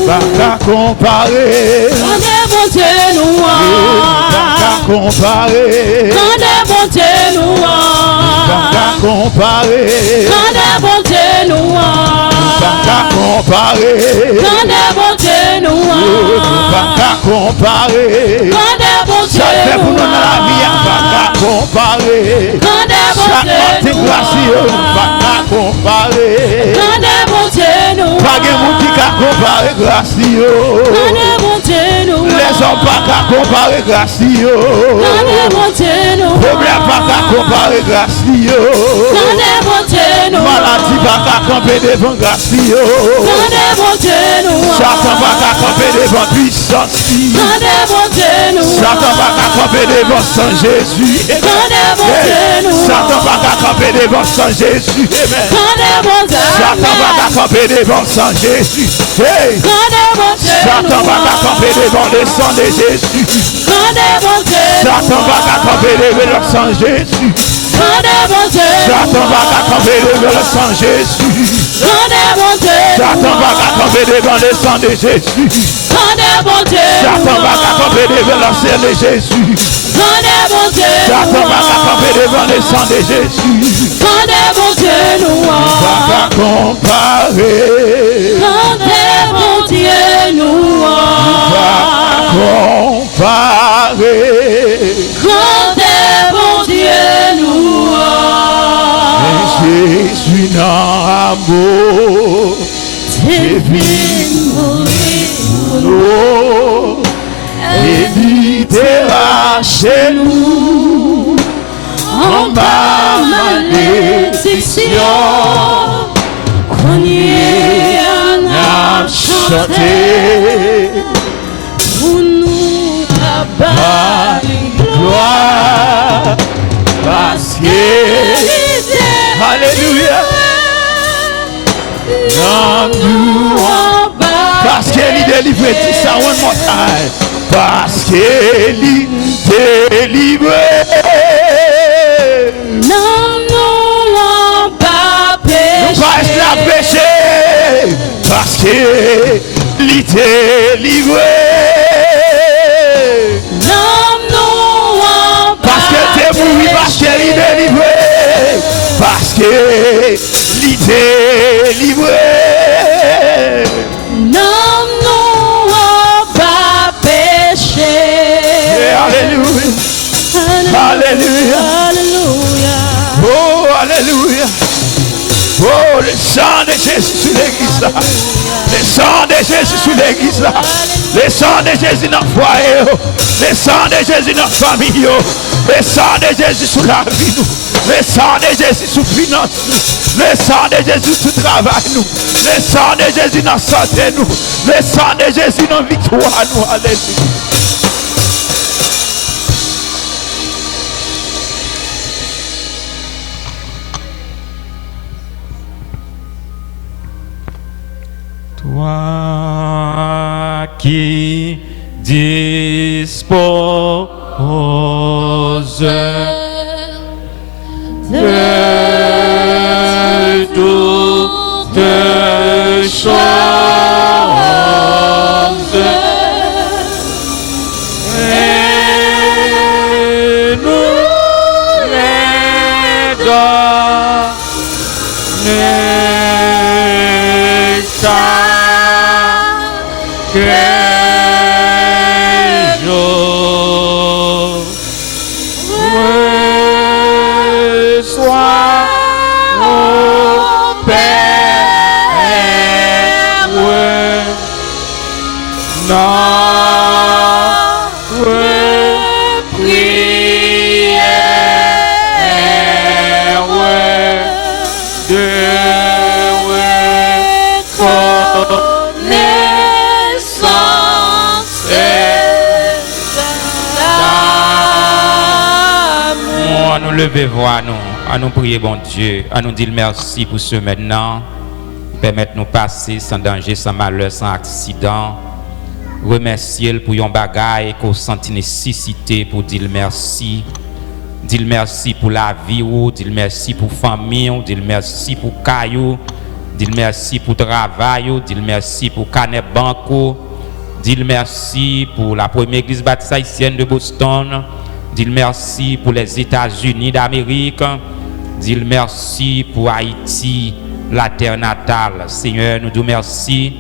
pas comparer, quand est bon Dieu nous pas comparer, quand est bon Dieu nous pas comparer, quand est bon Dieu nous pas comparer, quand est bon Dieu nous pas comparer, quand est bon Dieu ça fait pour nous dans la vie, pas comparer, quand est bon Dieu chaque matin gracieux, pas comparer, quand est bon Dieu nous pas de monde qui a comparé gracieux, quand est bon Dieu nous les hommes pas qu'à comparer gracieux, quand est bon Dieu nous problème pas qu'à comparer gracieux, quand est bon Dieu nous maladie pas qu'à camper devant gracieux, quand est bon Dieu nous Satan pas qu'à camper devant puissance, quand est bon Dieu nous Satan pas qu'à camper devant sans Jésus, quand est bon Dieu nous Satan pas qu'à camper devant sans Jésus, quand est bon Dieu Satan pas qu'à camper devant sans Jésus, quand est bon Dieu Satan pas qu'à camper devant le sang de Jésus, quand est bon Dieu Satan pas qu'à camper devant le sang de Jésus, quand est bon Dieu Satan va qu'à camper devant le sang de Jésus, quand est bon Dieu Satan va qu'à camper devant le sang de Jésus, quand est bon Dieu Satan va qu'à camper devant le sang de Jésus, quand est bon Dieu Satan va qu'à camper devant le sang de Jésus, quand est bon Dieu nous va qu'à comparer, quand est bon Dieu nous va comparer, quand est bon Dieu nous Jésus dans l'amour, c'est venu mourir pour nous, et libéra chez nous, en bas malédiction, qu'on y ait un âme chanté pour nous abattre gloire, parce que, alléluia, non nous, parce qu'elle est délivrée, dis ça one more time, parce qu'elle est délivrée, non nous pas péché, pas la péché, parce qu'elle est délivrée. Parce qu'elle t'est mourue, parce qu'elle est délivrée, parce qu'elle est délivrée. Non, nous pas péché. Alléluia. Alléluia. Alléluia. Oh, alléluia. Oh, le sang de Jésus sur l'église là. Le sang de Jésus sur l'église là. Le sang de Jésus dans le foyer. Le sang de Jésus dans la famille. Le sang de Jésus sur la vie nous. Le sang de Jésus sous finance nous. Le sang de Jésus sous travail nous. Le sang de Jésus dans santé nous. Le sang de Jésus dans victoire nous. Alléluia. Toi qui disposes de toutes choses et nous les donnes chaque jour. Reçois, ô Père, notre prière de reconnaissance et d'amour. Nous lever voix nous, à nous prier bon Dieu, à nous dire merci pour ce maintenant. Permettre nous passer sans danger, sans malheur, sans accident. Remercier pour yon bagaille qu'on senti nécessité pour dire merci. Dire merci pour la vie ou, dire merci pour famille ou, dire merci pour caillou, dire merci pour travail ou, dire merci pour canet banco, dire merci pour la première église baptiste haïtienne de Boston, dire merci pour les États-Unis d'Amérique, dire merci pour Haïti, la terre natale. Seigneur, nous nous merci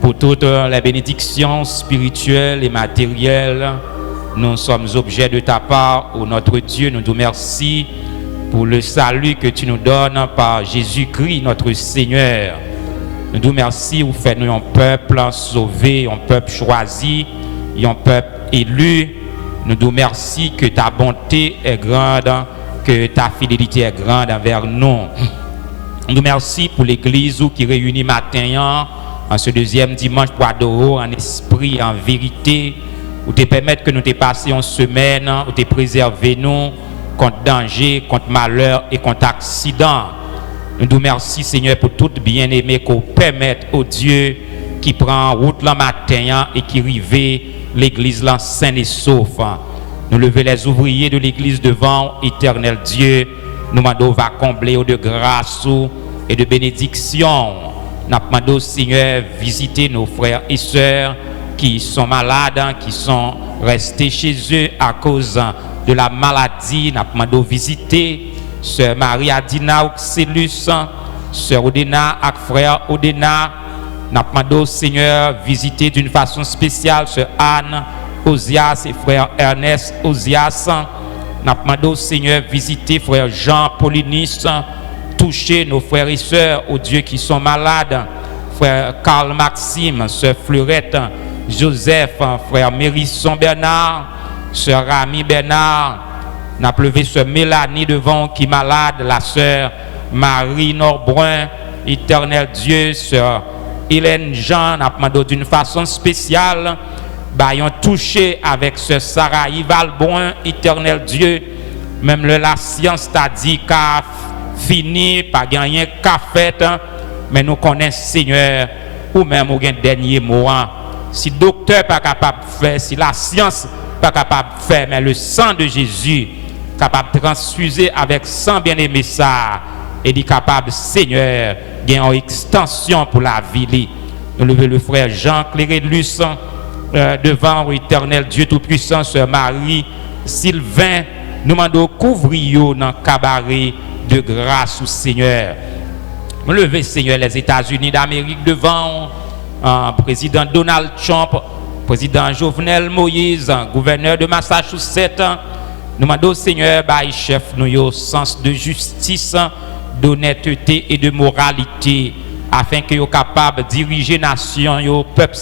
pour toutes les bénédictions spirituelles et matérielles. Nous sommes objets de ta part, ô notre Dieu. Nous nous merci pour le salut que tu nous donnes par Jésus-Christ, notre Seigneur. Nous nous merci pour faire nous un peuple sauvé, un peuple choisi, un peuple élu. Nous nous merci que ta bonté est grande, que ta fidélité est grande envers nous. Nous nous merci pour l'église qui réunit matin en ce deuxième dimanche pour adorer en esprit, en vérité, ou te permettre que nous te passions une semaine, ou te préserver nous contre danger, contre malheur et contre accident. Nous nous merci Seigneur pour tout bien-aimé qu'on permette au Dieu qui prend route le matin et qui rive l'église là saine et sauf. Nous lever les ouvriers de l'église devant éternel Dieu. Nous demandons va combler de grâce et de bénédiction. Nous demandons Seigneur visiter nos frères et sœurs qui sont malades, qui sont restés chez eux à cause de la maladie. Nous demandons visiter sœur Marie Adina Oxelus, sœur Odena et frère Odena. Nous demandons Seigneur visiter d'une façon spéciale sœur Anne Osias et frère Ernest Osias. Nous demandons Seigneur visiter frère Jean Paulinis, toucher nos frères et sœurs, aux dieux qui sont malades, frère Carl Maxime, sœur Fleurette, Joseph, frère Mérisson Bernard, sœur Rami Bernard. Nous avons levé sœur Mélanie devant qui est malade, la sœur Marie Norbrun, éternel Dieu, sœur Hélène Jean. Nous avons demandé d'une façon spéciale. Bayon touché avec ce Sarah Valbrun, éternel Dieu. Même la science t'a dit qu'a fini, pas gagné qu'a fait, mais nous connaissons Seigneur, ou même au dernier mot. Si le docteur pas capable de faire, si la science pas capable de faire, mais le sang de Jésus capable de transfuser avec sang bien-aimé ça, et dit capable, Seigneur, gagne une extension pour la vie. Nous levons le frère Jean Clérélus devant l'éternel Dieu Tout-Puissant, sœur Marie Sylvain. Nous demandons couvrir dans le cabaret de grâce au Seigneur. Nous levons, Seigneur, les États-Unis d'Amérique devant président Donald Trump, président Jovenel Moïse, gouverneur de Massachusetts. Nous demandons, Seigneur, chef, nous sens de justice, d'honnêteté et de moralité, afin que soient capables de diriger la nation, le peuple,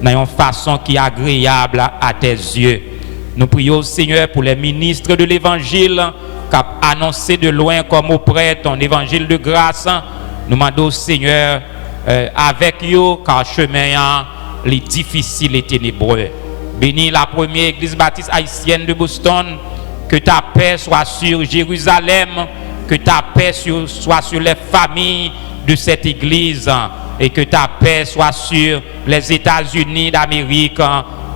dans une façon qui est agréable à tes yeux. Nous prions, Seigneur, pour les ministres de l'Évangile cap annoncer de loin comme auprès ton évangile de grâce. Nous demandons, Seigneur, avec eux, car chemin les difficiles et ténébreux. Bénis la première église baptiste haïtienne de Boston, que ta paix soit sur Jérusalem, que ta paix soit sur les familles de cette église et que ta paix soit sur les États-Unis d'Amérique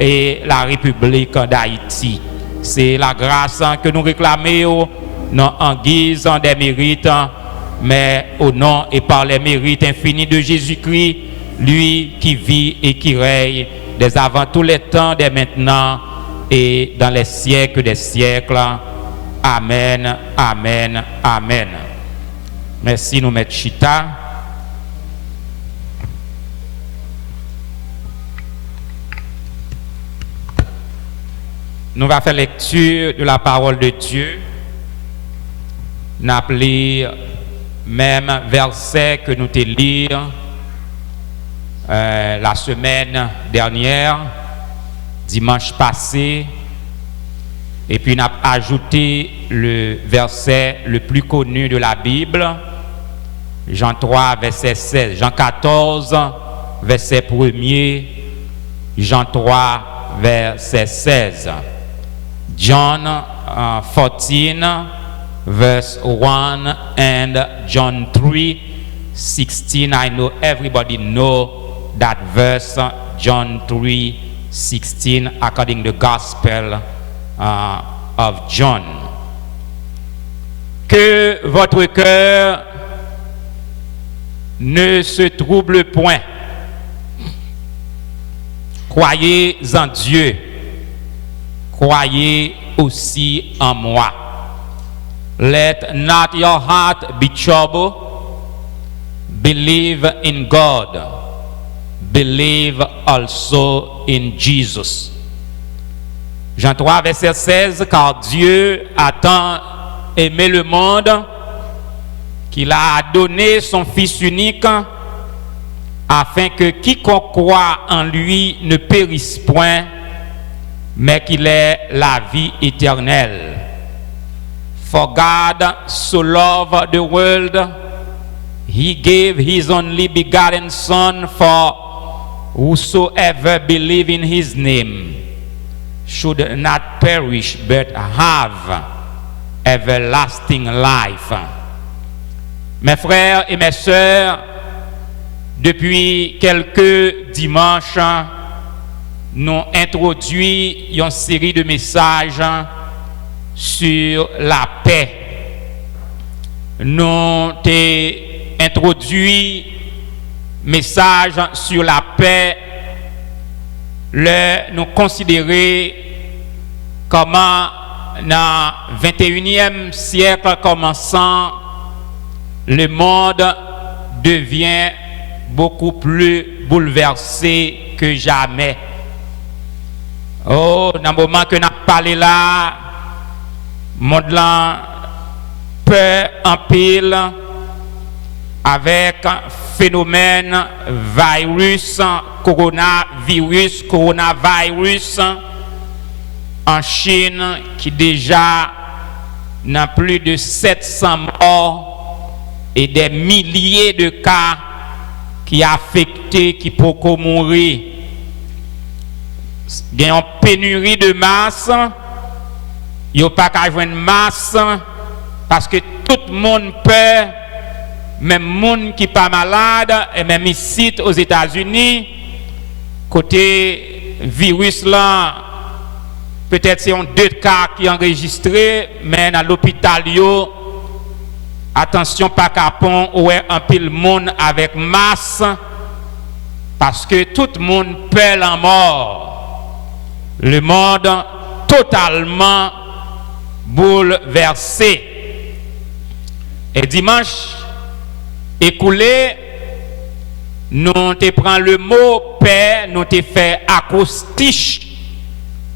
et la République d'Haïti. C'est la grâce que nous réclamons non en guise des mérites, mais au nom et par les mérites infinis de Jésus-Christ, lui qui vit et qui règne dès avant tous les temps, dès maintenant et dans les siècles des siècles. Amen, amen, amen. Merci, nous mettons Chita. Nous allons faire lecture de la parole de Dieu. Nous appelons même verset que nous te lire la semaine dernière, dimanche passé, et puis nous avons ajouté le verset le plus connu de la Bible, Jean 3, verset 16, Jean 14, verset 1er, Jean 3, verset 16, John 14, verse 1 and John 3, 16. I know everybody know that verse, John 3, 16, according to the Gospel of John. Que votre cœur ne se trouble point. Croyez en Dieu. Croyez aussi en moi. Let not your heart be troubled. Believe in God. Believe also in Jesus. Jean 3, verset 16, car Dieu a tant aimé le monde qu'il a donné son Fils unique afin que quiconque croit en lui ne périsse point, mais qu'il ait la vie éternelle. For God so loved the world, he gave his only begotten Son, for whosoever believe in his name should not perish but have everlasting life. Mes frères et mes sœurs, depuis quelques dimanches, nous introduit une série de messages sur la paix. Nous avons introduit message sur la paix, nous considérer comment dans le 21e siècle commençant, le monde devient beaucoup plus bouleversé que jamais. Oh, dans le moment que nous avons parlé là, le monde là peur en pile avec phénomène coronavirus en Chine qui déjà n'a plus de 700 morts et des milliers de cas qui affectés qui peuvent mourir. Il y a une pénurie de masse, il n'y a pas qu'à jouer une masse parce que tout le monde peur, même les gens qui ne sont pas malades, et même ici aux États-Unis, côté virus là, peut-être c'est un 2 cas qui sont enregistrés, mais dans l'hôpital, attention, pas qu'à pont, ouais, un pile monde avec masse, parce que tout le monde perd la mort. Le monde totalement bouleversé. Et dimanche écoulé, nous te prend le mot paix, nous te fait acoustiche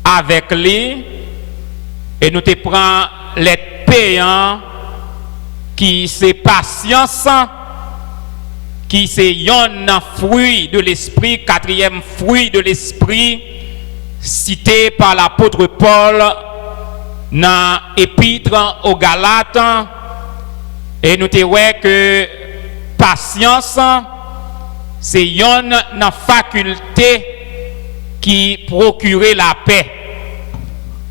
avec lui, et nous te prend les payants qui c'est patience, qui c'est un fruit de l'esprit, 4e fruit de l'esprit, cité par l'apôtre Paul dans l'épître aux Galates et nous te ouais que patience c'est une faculté qui procure la paix.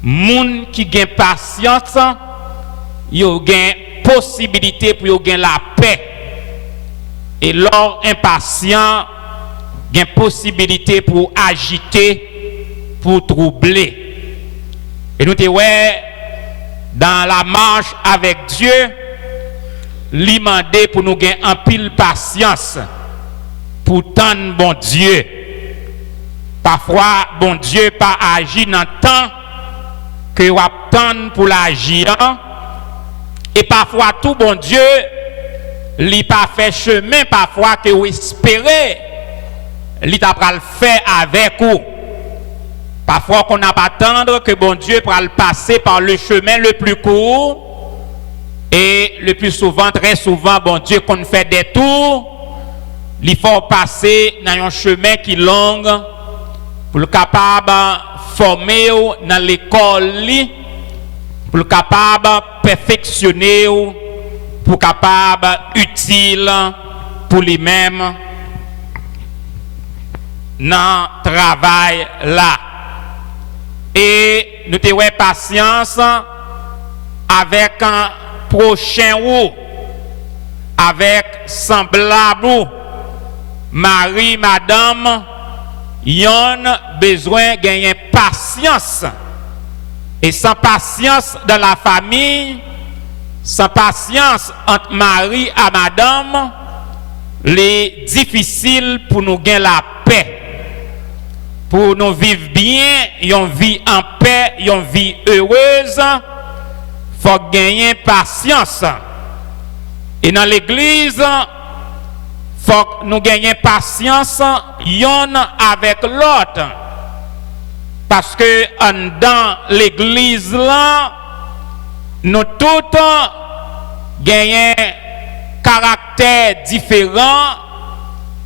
Moun qui gagne patience, yo gagne possibilité pour yo gagne la paix. Et l'homme impatient gagne possibilité pour agiter, pour troubler. Et nous te ouais dans la marche avec Dieu, lui demander pour nous gagner en pile patience pour tendre bon Dieu. Parfois bon Dieu pas agit dans le temps que vous attendez pour l'agir. Et parfois tout bon Dieu li pas fait chemin parfois que vous espérez li t'a pas le faire avec vous. Parfois qu'on n'a pas attendre que bon Dieu va le passer par le chemin le plus court et le plus souvent, très souvent, bon Dieu qu'on fait des tours, il faut passer dans un chemin qui est long pour le capable former dans l'école, pour le capable perfectionner, pour capable utile pour lui-même dans le travail là. Et nous te ouais patience avec un prochain ou avec semblable ou Marie, madame, yon besoin de gagner patience. Et sans patience dans la famille, sans patience entre Marie et madame, les difficile pour nous gagner la paix. Pour nous vivre bien, une vie en paix, une vie heureuse, il faut gagner patience. Et dans l'église, il faut que nous gagnions patience l'un avec l'autre. Parce que dans l'église, là, nous tous gagnons caractère différent,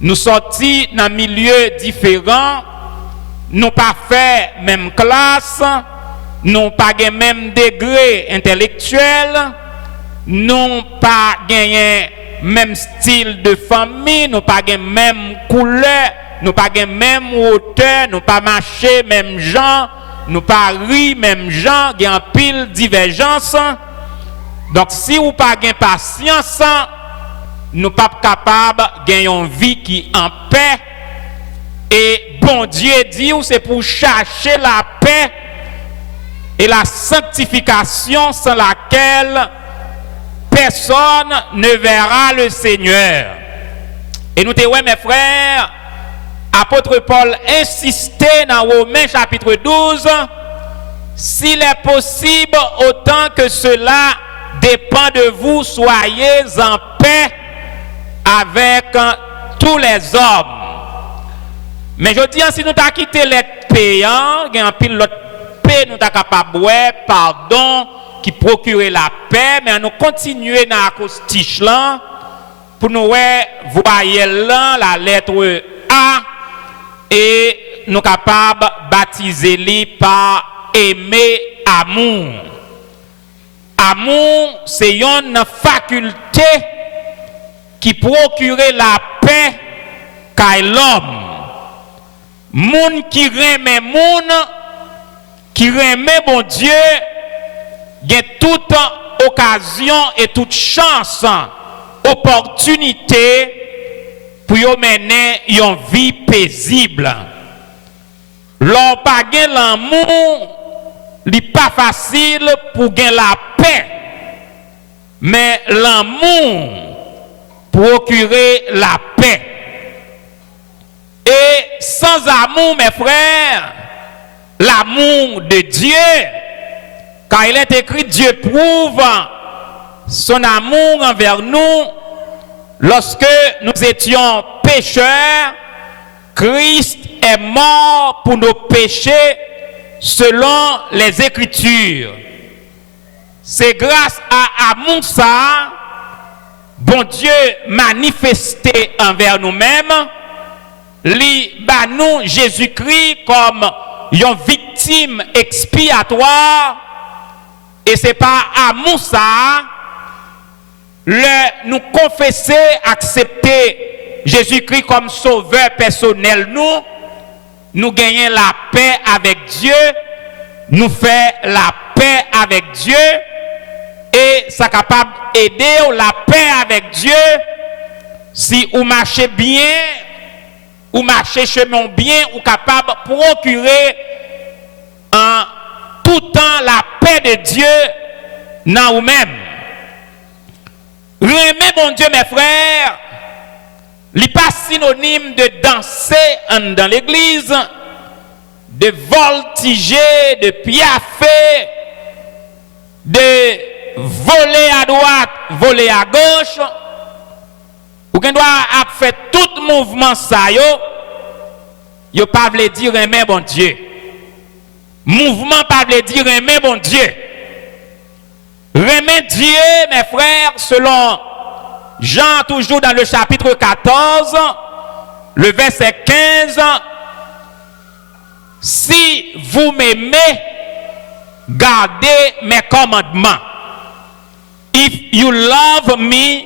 nous sortis dans milieu différent. Nous pas fait même classe, nous pas gagné même degré intellectuel, nous pas gagné même style de famille, nous pas gagné même couleur, nous pas gagné même hauteur, nous pas marché même genre, nous pas ri même genre, il y a un pile divergence. Donc si vous pas gagné patience, nous pas capable gagner une vie qui en paix. Et bon Dieu dit c'est pour chercher la paix et la sanctification sans laquelle personne ne verra le Seigneur. Et nous te ouais mes frères, apôtre Paul insistait dans Romains chapitre 12, s'il est possible autant que cela dépend de vous, soyez en paix avec tous les hommes. Mais je dis, si nous avons quitté les payants, il y a un pile l'autre paix, nous sommes capables de pardon qui procure la paix, mais nous continuons dans l'acoustiche là pour nous voyer là la lettre A et nous sommes capables de baptiser lui par aimer amour. Amour, c'est une faculté qui procure la paix qu'à l'homme. Moun qui remet moun, qui remet bon Dieu, gagne toute occasion et toute chance, opportunité pour y mener une vie paisible. L'on pas gagne l'amour, n'est pas facile pour gagner la paix. Mais l'amour procurer la paix. Et sans amour, mes frères, l'amour de Dieu, car il est écrit, Dieu prouve son amour envers nous lorsque nous étions pécheurs. Christ est mort pour nos péchés selon les Écritures. C'est grâce à amour ça, bon Dieu manifesté envers nous-mêmes, li ba nous Jésus-Christ comme une victime expiatoire Et c'est par amour ça, nous confesser, accepter Jésus-Christ comme sauveur personnel, nous gagnons la paix avec Dieu, nous faisons la paix avec Dieu, et ça est capable d'aider la paix avec Dieu si vous marchez bien, ou marchez chemin bien, ou capable de procurer en tout temps la paix de Dieu dans vous-même. Remer bon Dieu, mes frères, n'est pas synonyme de danser dans l'église, de voltiger, de piaffer, de voler à droite, voler à gauche. Ou qu'on doit faire tout mouvement ça, yo pas veut dire aimer bon Dieu. Mouvement pas veut dire aimer bon Dieu. Aimer Dieu, mes frères, selon Jean, toujours dans le chapitre 14, le verset 15, si vous m'aimez, gardez mes commandements. If you love me,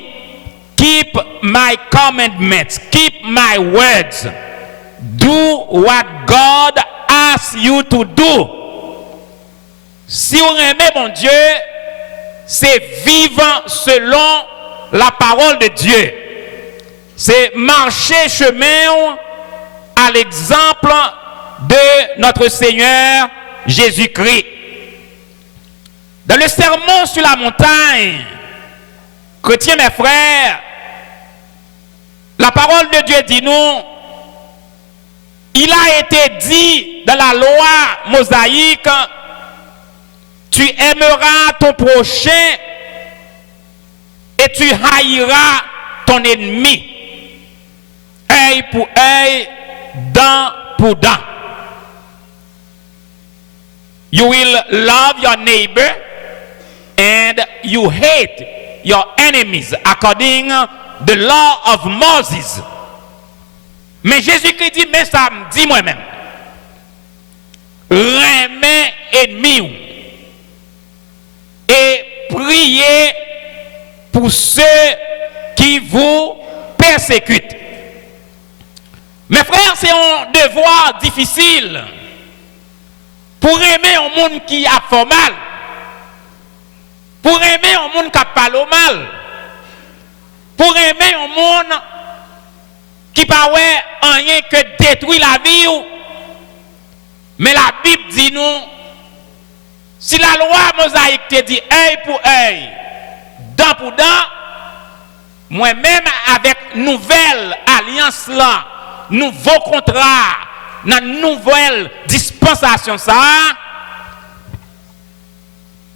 keep my commandments, keep my words. Do what God asks you to do. Si vous aimez mon Dieu, c'est vivre selon la parole de Dieu. C'est marcher chemin à l'exemple de notre Seigneur Jésus-Christ. Dans le sermon sur la montagne, chrétiens mes frères, la parole de Dieu dit nous, il a été dit dans la loi mosaïque, tu aimeras ton prochain et tu haïras ton ennemi. Œil pour œil, dent pour dent. You will love your neighbor and you hate your enemies according to the law of Moses. Mais Jésus-Christ dit, mais ça me dit moi-même, remets ennemi et priez pour ceux qui vous persécutent. Mes frères, c'est un devoir difficile pour aimer un monde qui a fait mal, pour aimer un monde qui a parlé mal, pour aimer un monde qui pas rien que détruit la vie. Mais la Bible dit nous, si la loi mosaïque te dit œil pour œil, dent pour dent, moi-même avec nouvelle alliance là, nouveau contrat, dans nouvelle dispensation ça,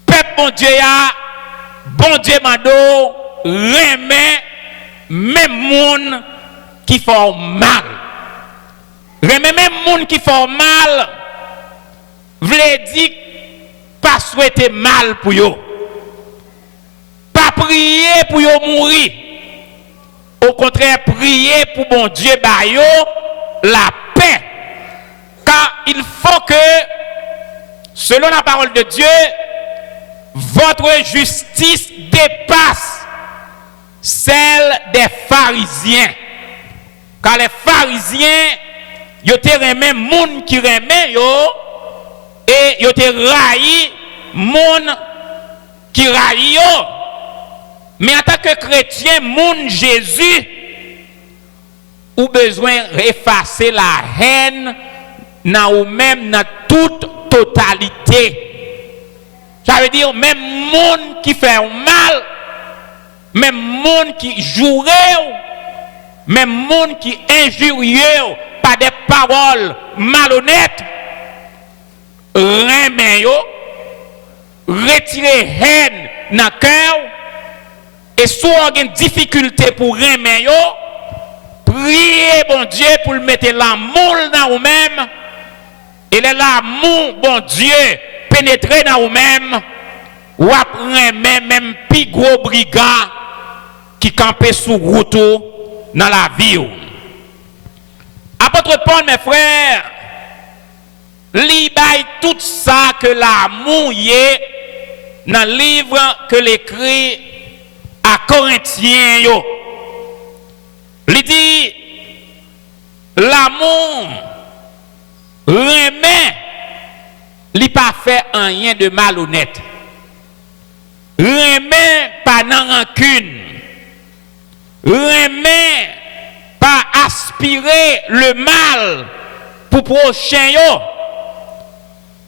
peuple bon Dieu mando, remet même monde qui font mal. Remet même monde qui font mal, vle dire pas souhaiter mal pour yo. Pas prier pour yo mourir. Au contraire, prier pour bon Dieu ba yo la paix. Car il faut que, selon la parole de Dieu, votre justice dépasse celle des pharisiens. Car les pharisiens, ils te remet moun qui remet yo, et ils te raillent moun qui raille yo. Mais en tant que chrétien, moun Jésus, ou besoin d'effacer la haine ou même dans toute totalité. Ça veut dire même moun qui fait mal, même moun qui jouerait, même moun qui injurie par des paroles malhonnêtes, remet yo, retirer haine dans le cœur, et si on a une difficulté pour remettre yo, priez bon Dieu pour le mettre l'amour dans vous-même, et l'amour bon Dieu pénétrer dans vous-même, ou après même plus gros brigand qui campait sous route dans la vie. Apôtre Paul, mes frères, li bay tout ça que l'amour y est dans le livre que l'écrit à Corinthiens, il dit l'amour remet, il pas fait rien de malhonnête. Remet pas dans rancune. Remet pas aspirer le mal pour prochain yo.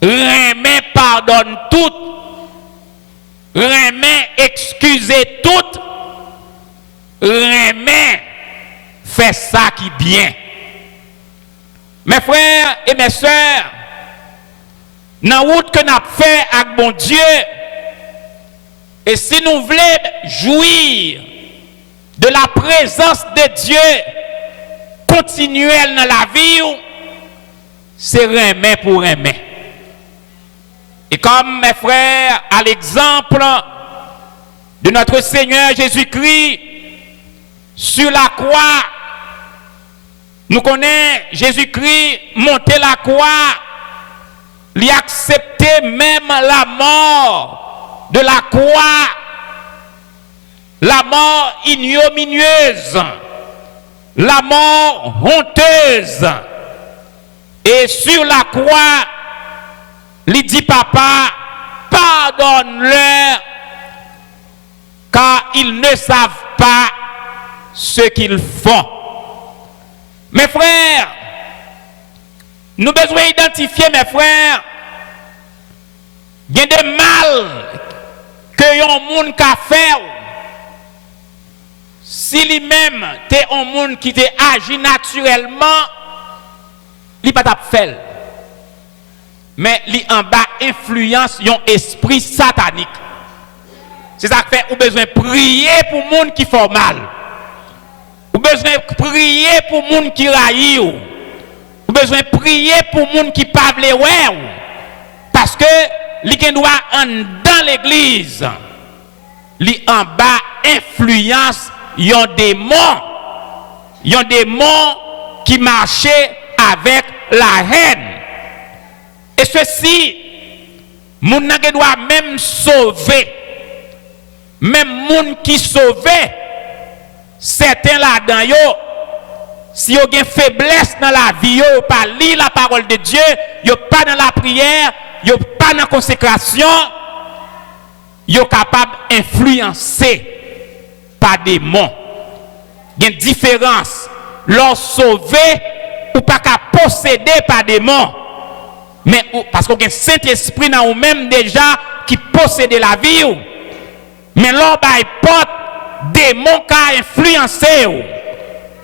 Remet pardonne tout. Remet excuser tout. Remet fait ça qui bien. Mes frères et mes sœurs, dans la route que nous avons fait avec bon Dieu, et si nous voulons jouir de la présence de Dieu continuelle dans la vie, c'est remet pour remet. Et comme mes frères, à l'exemple de notre Seigneur Jésus-Christ sur la croix, nous connaissons Jésus-Christ monter la croix, lui accepter même la mort de la croix, la mort ignominieuse, la mort honteuse. Et sur la croix, il dit papa, pardonne-leur, car ils ne savent pas ce qu'ils font. Mes frères, nous devons identifier, mes frères, il y a des mal que un monde a fait. Si lui-même est un monde qui te agit naturellement, il n'est pas fait. Mais il en bas influence un esprit satanique. C'est ça qui fait ou besoin de prier pour les gens qui font mal. Ou besoin de prier pour les gens qui raillent. Ou besoin de prier pour les gens qui ne parlent pas. Parce que li gen doit en dans l'église, li en bas influence yon démon qui marchait avec la haine. Et ceci, moun nan gen doit même sauver, même moun qui sauver, certains là-dedans yo, si yo gen faiblesse dans la vie yo, pas lire la parole de Dieu, yo pas dans la prière, yo pas dans la consécration, yo capable d'influencer par des démons. Il y a une différence. Leur sauver ou pas qu'à posséder par des démons. Mais parce qu'il y a un Saint-Esprit dans vous-même déjà qui possède la vie. Mais leur bail porte démons qui influencé,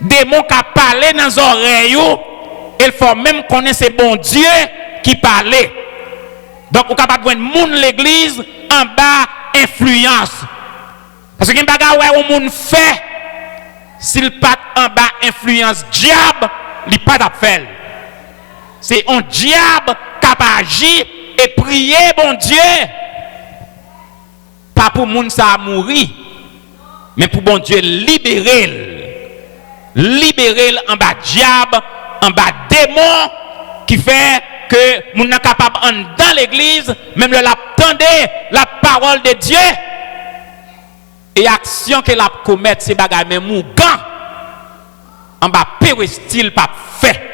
démons qui parlé dans les oreilles. Il faut même connaître ce bon Dieu qui parlait. Donc, vous êtes capable de voir l'église en bas influence. Parce que les gens fait, s'il pas en bas influence diable, il pas d'affaire. C'est un diable qui a agi et prier bon Dieu. Pas pour moun ça mourir, mais pour bon Dieu libérer. Libérer en bas diable, en bas démon qui fait que moun n'est capable dans l'église, même le l'attendait la parole de Dieu. Et action que la commettre c'est bagaille même mougan en bas péristyle pas fait.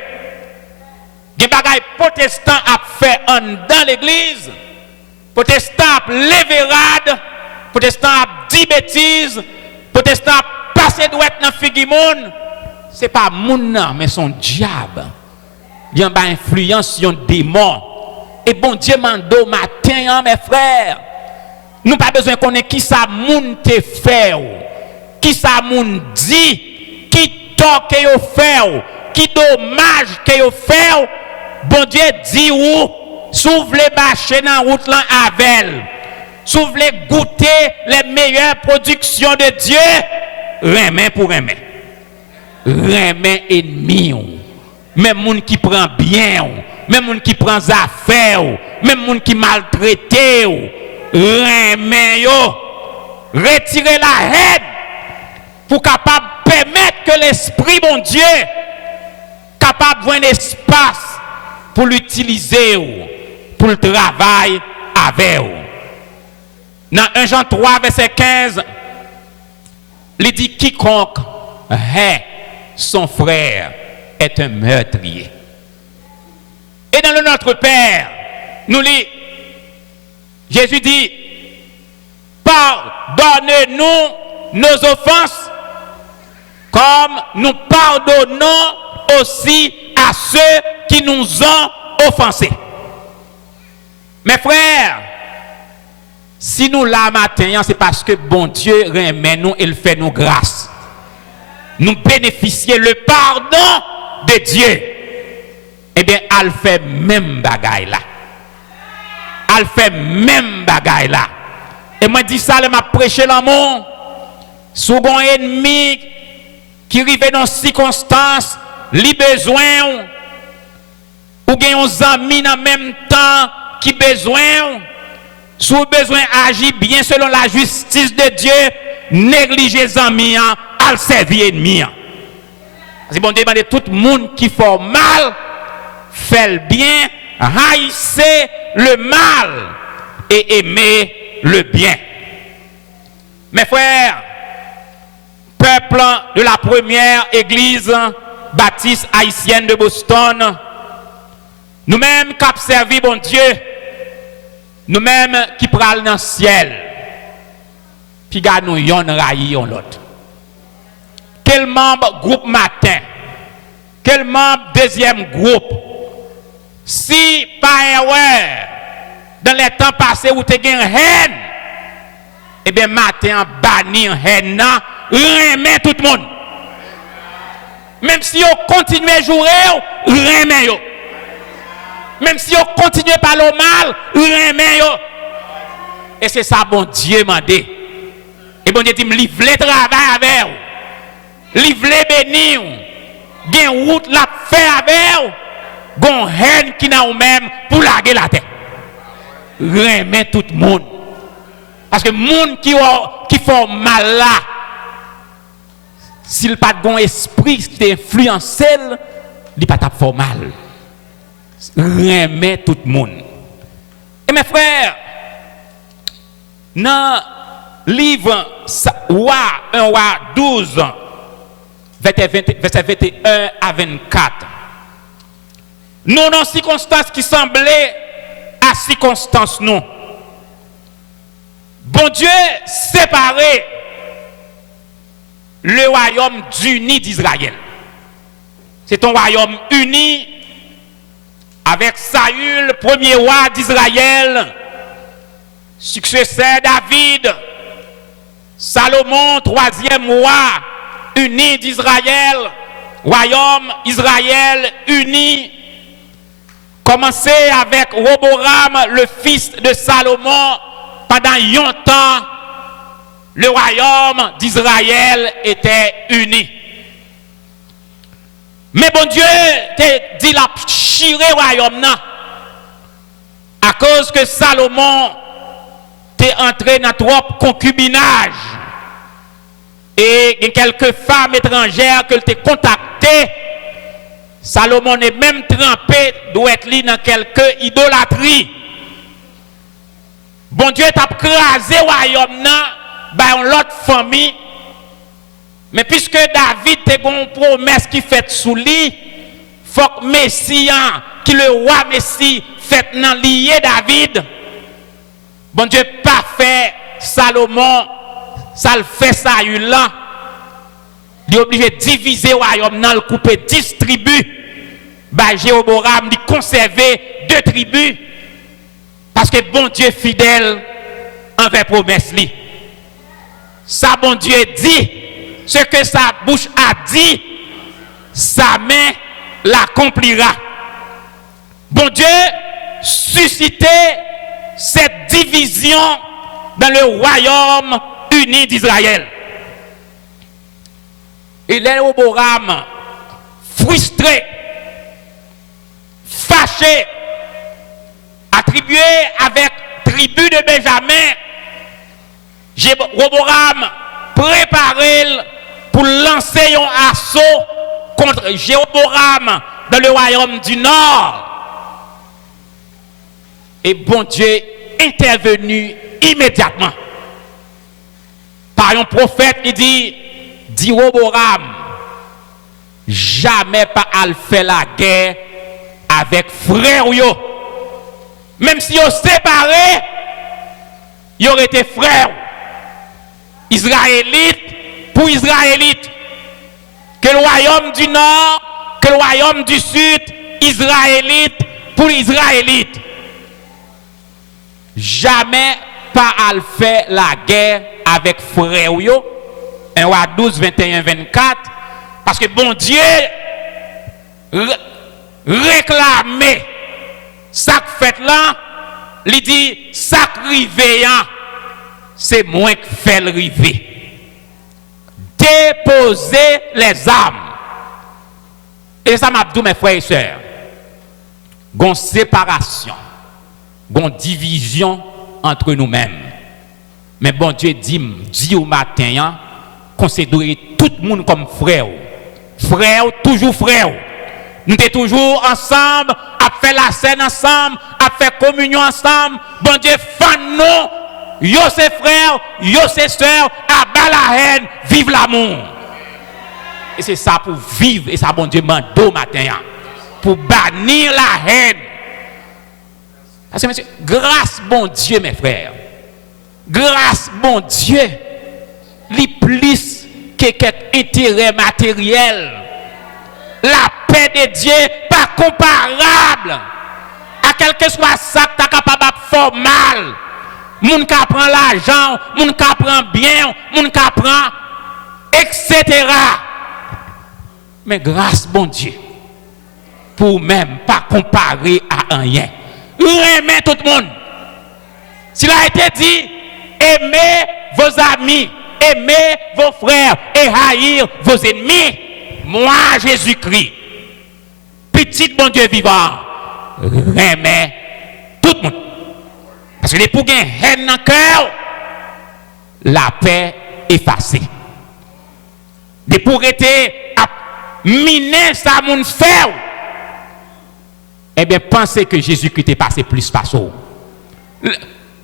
Des bagaille protestant a fait dans l'église, protestant a levé rade, protestant a dit bêtises, protestant a passé douette dans figimoun, c'est pas moun nan mais son diable. Il y a une influence sur un démon. Et bon Dieu mando matin, mes frères. Nous pas besoin de connaître qui ça moun te fait, qui ça moun dit, qui tort que yo fait, qui dommage que yo fait. Bon Dieu dit ou, s'ouvre les bâcher dans route là avec. S'ouvre les goûter les meilleures productions de Dieu, remet pour remet. Remet ennemi. Même moun qui prend bien, même moun qui prend affaires, même moun qui maltraite, remet yo, retirer la haine pour capable permettre que l'esprit bon Dieu capable d'avoir un espace pour l'utiliser pour le travail avec vous. Dans 1 Jean 3, verset 15, il dit quiconque hait son frère est un meurtrier. Et dans le Notre Père, nous lisons, Jésus dit, pardonnez-nous nos offenses, comme nous pardonnons aussi à ceux qui nous ont offensés. Mes frères, si nous là matin, c'est parce que bon Dieu remet nous et il fait nous grâce. Nous bénéficions le pardon de Dieu. Eh bien, elle fait même bagaille là. Elle fait même bagaille là. Et moi dis ça, je m'a prêché l'amour. Sous un ennemi qui arrive dans circonstances, li besoin ou gen un ami en même temps qui besoin, sous besoin agir bien selon la justice de Dieu, négliger les amis, al servir ennemi. C'est bon demander tout le monde qui fait mal, fait le bien, haïssez le mal et aimez le bien. Mes frères, peuple de la première église baptiste haïtienne de Boston, nous-mêmes qui avons servi bon Dieu, nous-mêmes qui pral dans le ciel, puis gars nous yon rayi yon l'autre. Quel membre groupe matin, quel membre deuxième groupe, si pas erreur, dans les temps passés où tu as une haine, eh bien matin bannir haine, remet tout le monde. Même si on continue à jouer, remet yo. Même si on continue par le mal, remet yo. Et c'est ça bon Dieu m'a dit. Et bon Dieu dit me livre le travail avec vous. Livre le bénir. Gen route la fait avec vous. Gon haine qui n'a ou même pour laguer la tête. Remet tout le monde. Parce que les gens qui font mal là, s'il n'y a pas de bon esprit qui t'influence, il n'y a pas de faire mal. Remet tout le monde. Et mes frères, dans le livre 1 Roi 12, verset 21 à 24, nous dans circonstances qui semblaient à circonstances nous. Bon Dieu séparé le royaume uni d'Israël. C'est un royaume uni avec Saül, premier roi d'Israël, successeur David, Salomon, troisième roi uni d'Israël, royaume Israël uni. Commencé avec Roboram, le fils de Salomon. Pendant longtemps, le royaume d'Israël était uni. Mais bon Dieu te dit la chiré royaume là. À cause que Salomon t'est entré dans trop concubinage. Et il y a quelques femmes étrangères que t'es contactées. Salomon est même trempé doit être dans quelques idolâtries. Bon Dieu t'a crasé le royaume dans l'autre famille. Mais puisque David a une promesse qui fait sous lui, faut que Messie, qui le roi Messie, fait dans lié David. Bon Dieu pas fait Salomon, ça le fait Saül là. Il est obligé de diviser le royaume, le couper 10 tribus. Jéroboam dit conserver 2 tribus. Parce que bon Dieu fidèle envers promesse li. Ça bon Dieu dit, ce que sa bouche a dit, sa main l'accomplira. Bon Dieu suscitait cette division dans le royaume uni d'Israël. Et les Jéroboam, frustré, fâché, attribué avec tribu de Benjamin, Jéroboam préparé pour lancer un assaut contre Jéroboam dans le royaume du Nord. Et bon Dieu intervenu immédiatement. un prophète qui dit Roboram, jamais pas à faire la guerre avec frère yo. Même si yo séparés, ils auraient été frères. Israélites pour Israélites. Que le royaume du nord, que le royaume du sud, Israélites pour Israélites. Jamais pas à faire la guerre avec frère yo. 1 roi 12, 21, 24. Parce que bon Dieu réclamait ça fait là, il dit ça rivé, c'est moins que fait le rivé. Déposer les armes. Et ça m'a dit mes frères et sœurs, gon séparation, gon division entre nous-mêmes. Mais bon Dieu dit au matin, considérer tout le monde comme frère. Frère, toujours frère. Nous sommes toujours ensemble, à faire la scène ensemble, à faire communion ensemble. Bon Dieu, fan nous. Yo c'est frères, yo c'est sœurs, à bas la haine, vive l'amour. Et c'est ça pour vivre, et ça bon Dieu m'a do matin. Pour bannir la haine. Parce que monsieur, grâce bon Dieu mes frères. Grâce bon Dieu. Les plus que quelque intérêt matériel. La paix de Dieu pas comparable à quel que soit ça que tu es capable de faire mal. Moun ka prend l'argent, moun ka prend bien, moun ka prend etc. Mais grâce bon Dieu pour même pas comparer à rien. Aimez tout le monde. S'il a été dit aimez vos amis, aimez vos frères et haïr vos ennemis. Moi, Jésus-Christ, petit bon Dieu vivant, remet tout le monde. Parce que les pour gagner haine dans le cœur, la paix effacée. Des pour être à miner ça moun fait. Eh bien, pensez que Jésus-Christ est passé plus par ça.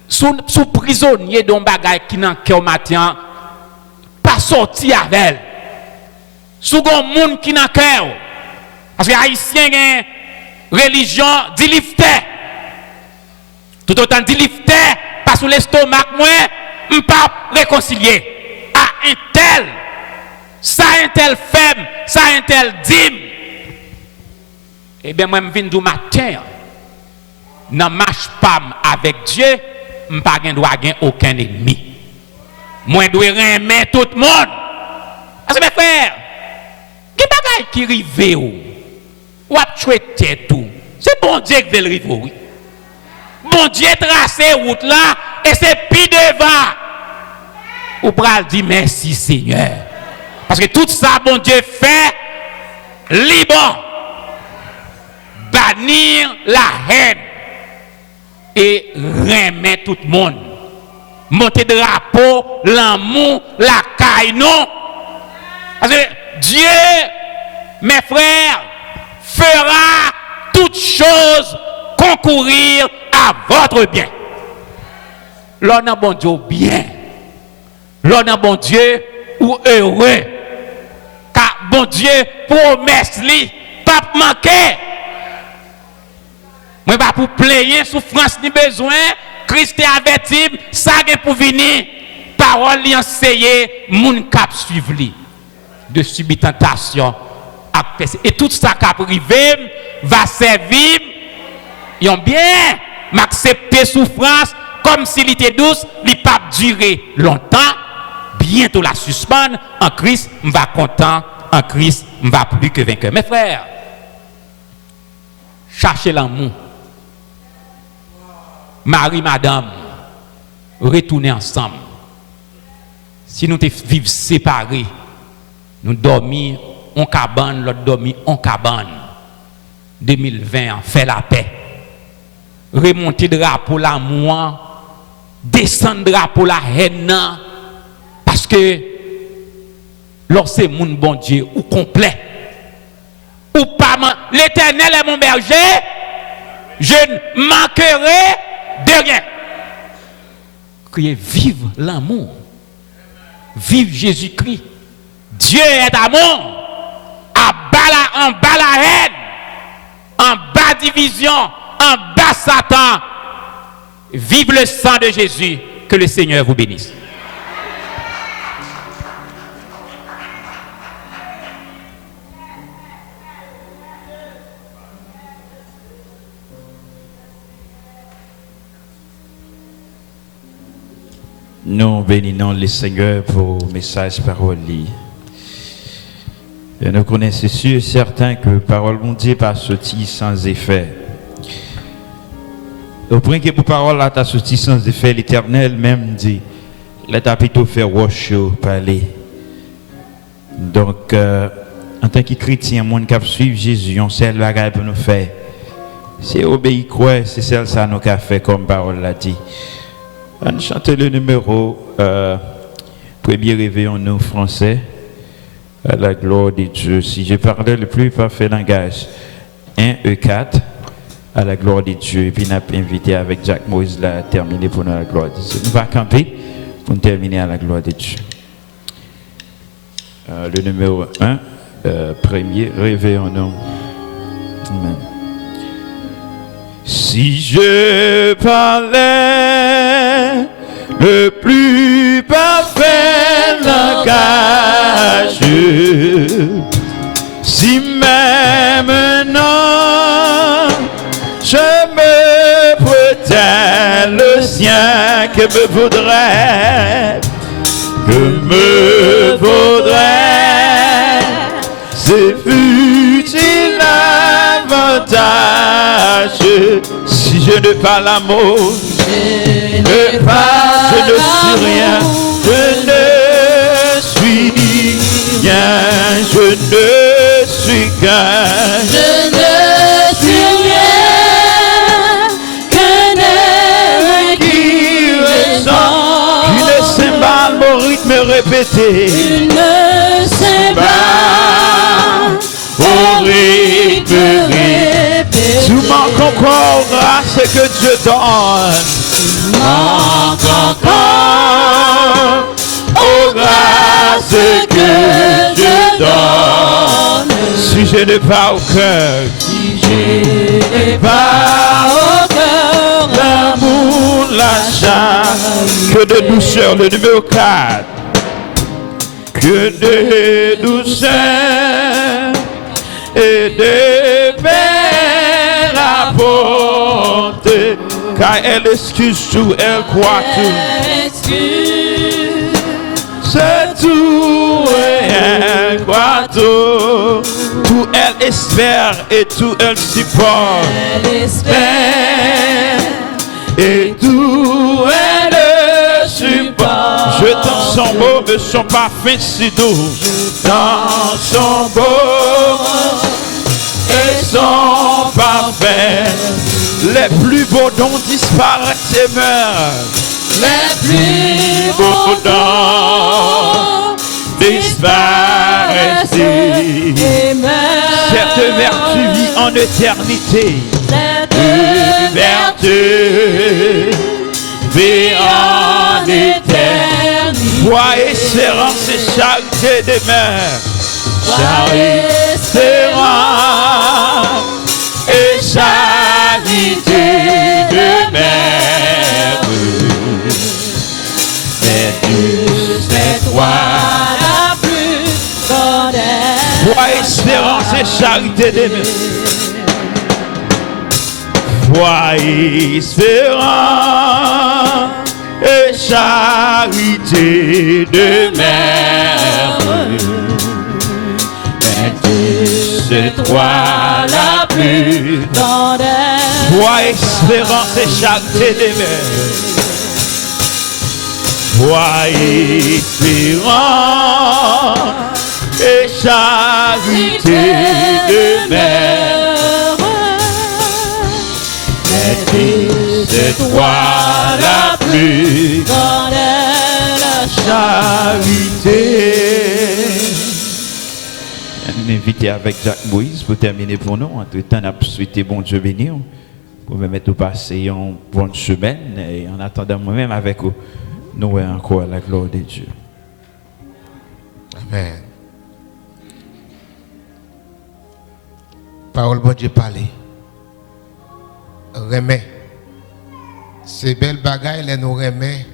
Sous prisonnier d'un bagage qui n'a qu'au matin, pas sorti avec elle. Sous un monde qui n'a cœur. Parce que les Haïtiens ont une religion d'ilifté. Tout autant d'ilifté, pas sous l'estomac, moi, je ne peux pas réconcilier. À un tel, ça un tel faible, ça un tel dîme. Eh bien, moi, je viens du matin. Je ne marche pas avec Dieu, je ne dois pas aucun ennemi. Moi, je dois aimer tout le monde. Parce que mes frères, qui bagaille qui rive ou a tué tout. C'est bon Dieu qui veut le rive, oui. Bon Dieu tracé route là et c'est pis devant. Ou pral dit merci Seigneur. Parce que tout ça bon Dieu fait libre. Bannir la haine et remettre tout le monde. Monter drapeau, l'amour, la caille, non. Parce que Dieu, mes frères, fera toutes choses concourir à votre bien. L'on a bon Dieu bien. L'on a bon Dieu ou heureux. Car bon Dieu promesse li pas manquer. Moi pas pour plaigner souffrance ni besoin. Christ est averti, ça est pour venir. Parole li enseigner, moun k'ap suivre li. De subir tentation. Et tout ça qui a privé va servir. Ils ont bien m'accepter souffrance comme s'il était douce, il ne pas durer longtemps. Bientôt la suspendre. En Christ, on va content. En Christ, on va plus que vainqueur. Mes frères, cherchez l'amour. Marie, madame, retournez ensemble. Si nous vivons séparés, nous dormons en cabane, l'autre dormit en cabane. 2020, fait la paix. Remonter drapeau l'amour, descendre drapeau la haine. Parce que lorsque mon bon Dieu ou complet, ou pas, l'Éternel est mon berger, je ne manquerai de rien. Criez vive l'amour. Vive Jésus-Christ. Dieu est amour. En bas la haine, en bas division, en bas Satan. Vive le sang de Jésus. Que le Seigneur vous bénisse. Nous bénissons le Seigneur pour le message parole. Et nous connaissons sûr et certain que la parole de Dieu pas sorti sans effet. Au point que pour parole là t'a sorti sans effet, l'Éternel même dit, l'État plutôt faire wash parler. Donc en tant que chrétien, monde qui suivre Jésus, on seul bagage pour nous faire. C'est obéir quoi, c'est celle ça nous qu'a fait comme parole l'a dit. On chante le numéro premier réveillon nous français. À la gloire de Dieu. Si je parlais le plus parfait langage, 1 E4, à la gloire de Dieu. Et puis, nous avons invité avec Jack Moïse à terminer pour nous à la gloire de Dieu. Nous allons camper pour terminer à la gloire de Dieu. Le numéro 1, premier, réveillons-nous. Amen. Si je parlais le plus parfait langage, si même non, je me prêtais le sien, que me vaudrait, c'est futile avantage, si je ne parle l'amour, je ne suis rien, je ne suis rien, je ne suis qu'un, je ne suis rien, qu'un air qui ressent, une cymbale, mon rythme répété, une cymbale, au rythme répété, tout manque encore grâce que Dieu donne. manque encore aux grâces que je donne. Si je n'ai pas au cœur, Si je n'ai pas au cœur l'amour, la charme, que de douceur, le numéro 4, que de douceur et de paix apporter. Car elle excuse tout, elle croit tout. C'est tout et elle croit tout. Tout elle espère et tout elle supporte. Elle espère Et tout elle supporte. Je dans son beau, mais son parfum si doux. Dans son beau et son parfum. Les plus beaux dons disparaissent et meurent. les plus beaux dons Disparaissent et meurent. Cette vertu vit en éternité. Cette Vertu vit en éternité. Foi, espérance et charité demeurent. Espérance et charité demeurent. Mais Dieu, c'est toi la plus grande. Foi, espérance et charité demeurent. Foi, espérance et charité demeurent. C'est toi la plus grande. Foi, espérance et charité demeurent. Foi, espérance et charité demeurent. C'est toi la plus grande. charité. Nous inviter avec Jacques Moïse pour terminer pour nous. Entre-temps, nous avons souhaité bon Dieu béni. Pour me mettre au passer une bonne semaine. Et en attendant moi-même avec vous, nous encore la gloire de Dieu. Amen. Parole bon Dieu parler. Remet. Ces belles bagailles, les nous remet,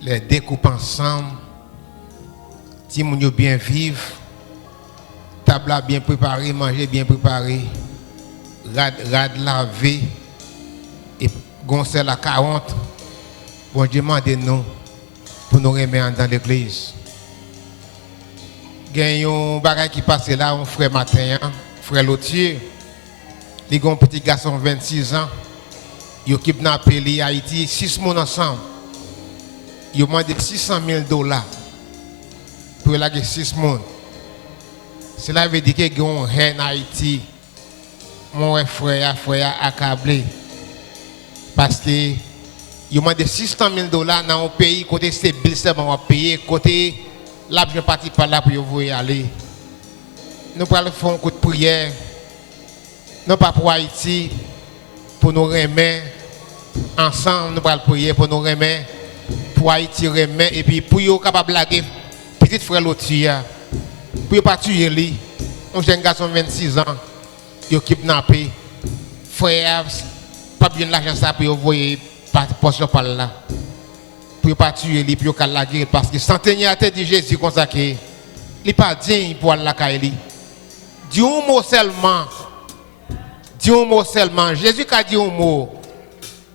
les découpe ensemble. Si nous bien vivre, table bien préparée, manger bien préparé, rad lavé, et goncer la 40. Bon Dieu demande-nous pour nous remettre dans l'église. Il y a un bagage qui passe là, un frère matin, frère Lotier. Il y a un petit garçon de 26 ans. Il a kidnappé Haïti, 6 mois ensemble. Il a demandé $600,000 pour laguer 6 mois. Cela veut dire qu'il y a un haine en Haïti. Mon frère accablé. Parce que il a demandé $600,000 dans un pays, côté c'est bill seulement à payer, côté l'argent parti par là pour vous y aller. Nous allons faire un coup de prière. Non pas pour Haïti, pour nous remettre ensemble, nous allons prier pour nous remettre, pour Haïti remettre, et puis pour nous capable de blaguer, petit frère Lotia, pour ne pas tuer lui, un jeune garçon de 26 ans, il est kidnappé, frère, pas bien l'argent ça pour vous voyez, poche par là, pour ne pas tuer lui, pour ne pas guerre, parce que centenaire a dit Jésus comme ça, il n'est pas digne pour la caille. Dis un mot seulement. Dis un mot seulement. Jésus a dit un mot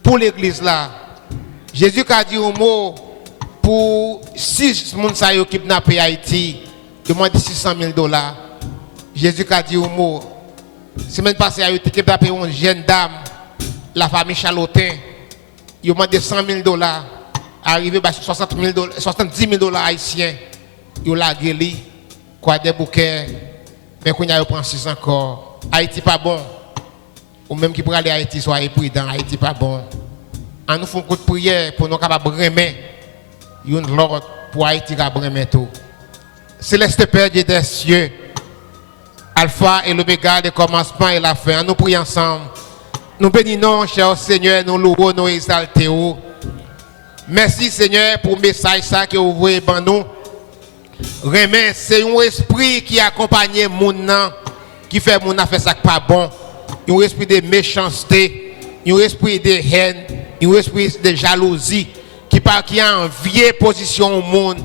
pour l'église là. Jésus a dit un mot pour 6 personnes qui kidnappé Haïti. Il demande $600,000. Jésus a dit un mot. Semaine passée, il a kidnappé une jeune dame, la famille Chalotin. Il demande $100,000. Arrivé à $70,000 haïtiens. Il a guéri. Quoi des bouquets. Mais quand il a pris 6 encore. Haïti pas bon. Ou même qui pourrait aller à Haïti, soyez prudent, Haïti pas bon. On nous fait un coup de prière pour nous capables de remettre une l'autre pour Haïti capable de remettre tout. Céleste Père Dieu des cieux, Alpha et l'Oméga, le commencement et la fin. Nous prions ensemble. Nous bénissons, cher Seigneur, nous louons, nous exaltons. Merci Seigneur pour le message que vous voyez dans nous. Remet, c'est un esprit qui accompagne mon nom, qui fait mon affaire ça pas bon. Un esprit de méchanceté, un esprit de haine, un esprit de jalousie qui a envié position au monde.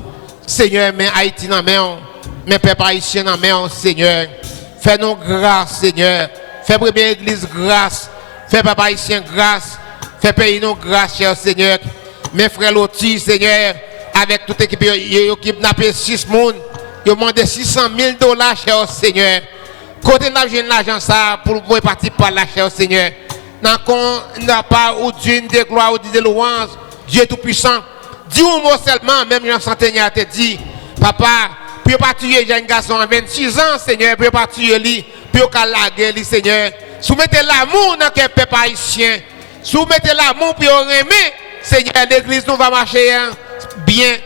Seigneur, mais Haïti dans main, mais peuple haïtien dans main, Seigneur. Fais-nous grâce, Seigneur. Fais première église grâce. Fais peuple haïtien grâce. Fais pays nous grâce, cher Seigneur. Mes frères Loti, Seigneur, avec toute l'équipe, ils ont kidnappé 6 personnes. Ils ont demandé $600,000, cher Seigneur. Côté l'argent ça pour vous partir par la cher Seigneur. N'a pas ou d'une de gloire ou de louange. Dieu tout puissant. Dis un mot seulement, même Jean Centenaire te dit, papa, puis pas tuer jeune garçon à 26 ans, Seigneur, puis pas tuer lui, puis pas la guerre, Seigneur. Soumettez l'amour dans le peuple haïtien. Soumettez l'amour pour aimer, Seigneur. L'église nous va marcher bien,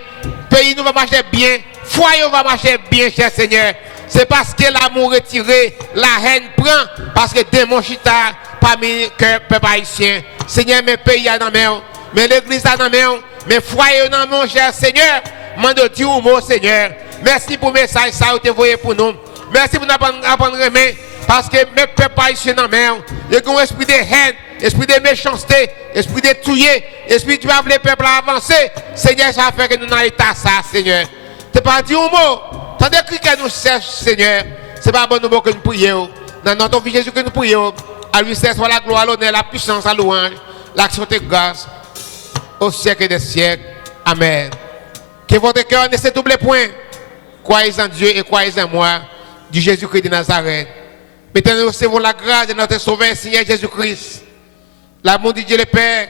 pays nous va marcher bien, foyer va marcher bien, cher Seigneur. C'est parce que l'amour retiré, la haine prend, parce que démon chita parmi le peuple haïtien. Seigneur, mes pays à dans main, mais l'église à dans main, mes foyers dans mon cher Seigneur. Mande dire un mot, Seigneur. Merci pour le message ça vous envoyé pour nous. Merci pour nous apprendre remet, parce que mes peuples haïtiens dans main, il y a un esprit de haine, esprit de méchanceté, esprit de tuer, esprit qui va les peuples avancer. Seigneur, ça fait que nous n'avons pas ça, Seigneur. Tu pas dire un mot. Tandis que nous cherchons, Seigneur, ce n'est pas bon nous que nous prions. Dans notre vie Jésus que nous prions, à lui soit la gloire, l'honneur, la puissance, la louange, l'action de grâce, au siècle des siècles. Amen. Que votre cœur ne se double point. Croyez en Dieu et croyez en moi, du Jésus-Christ de Nazareth. Maintenant, nous recevons la grâce de notre Sauveur, Seigneur Jésus-Christ. L'amour de Dieu le Père,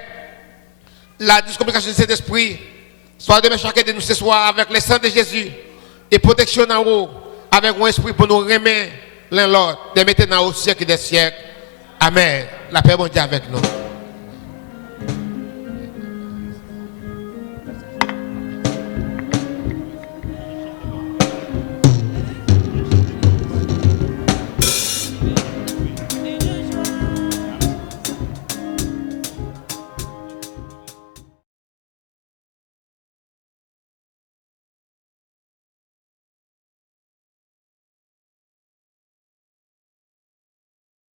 la communication de cet esprit, soit demain chacun de nous ce soir avec le sang de Jésus. Et protection en haut, avec un esprit pour nous remettre l'un l'autre, de maintenant au siècle des siècles. Amen. La paix bon Dieu avec nous.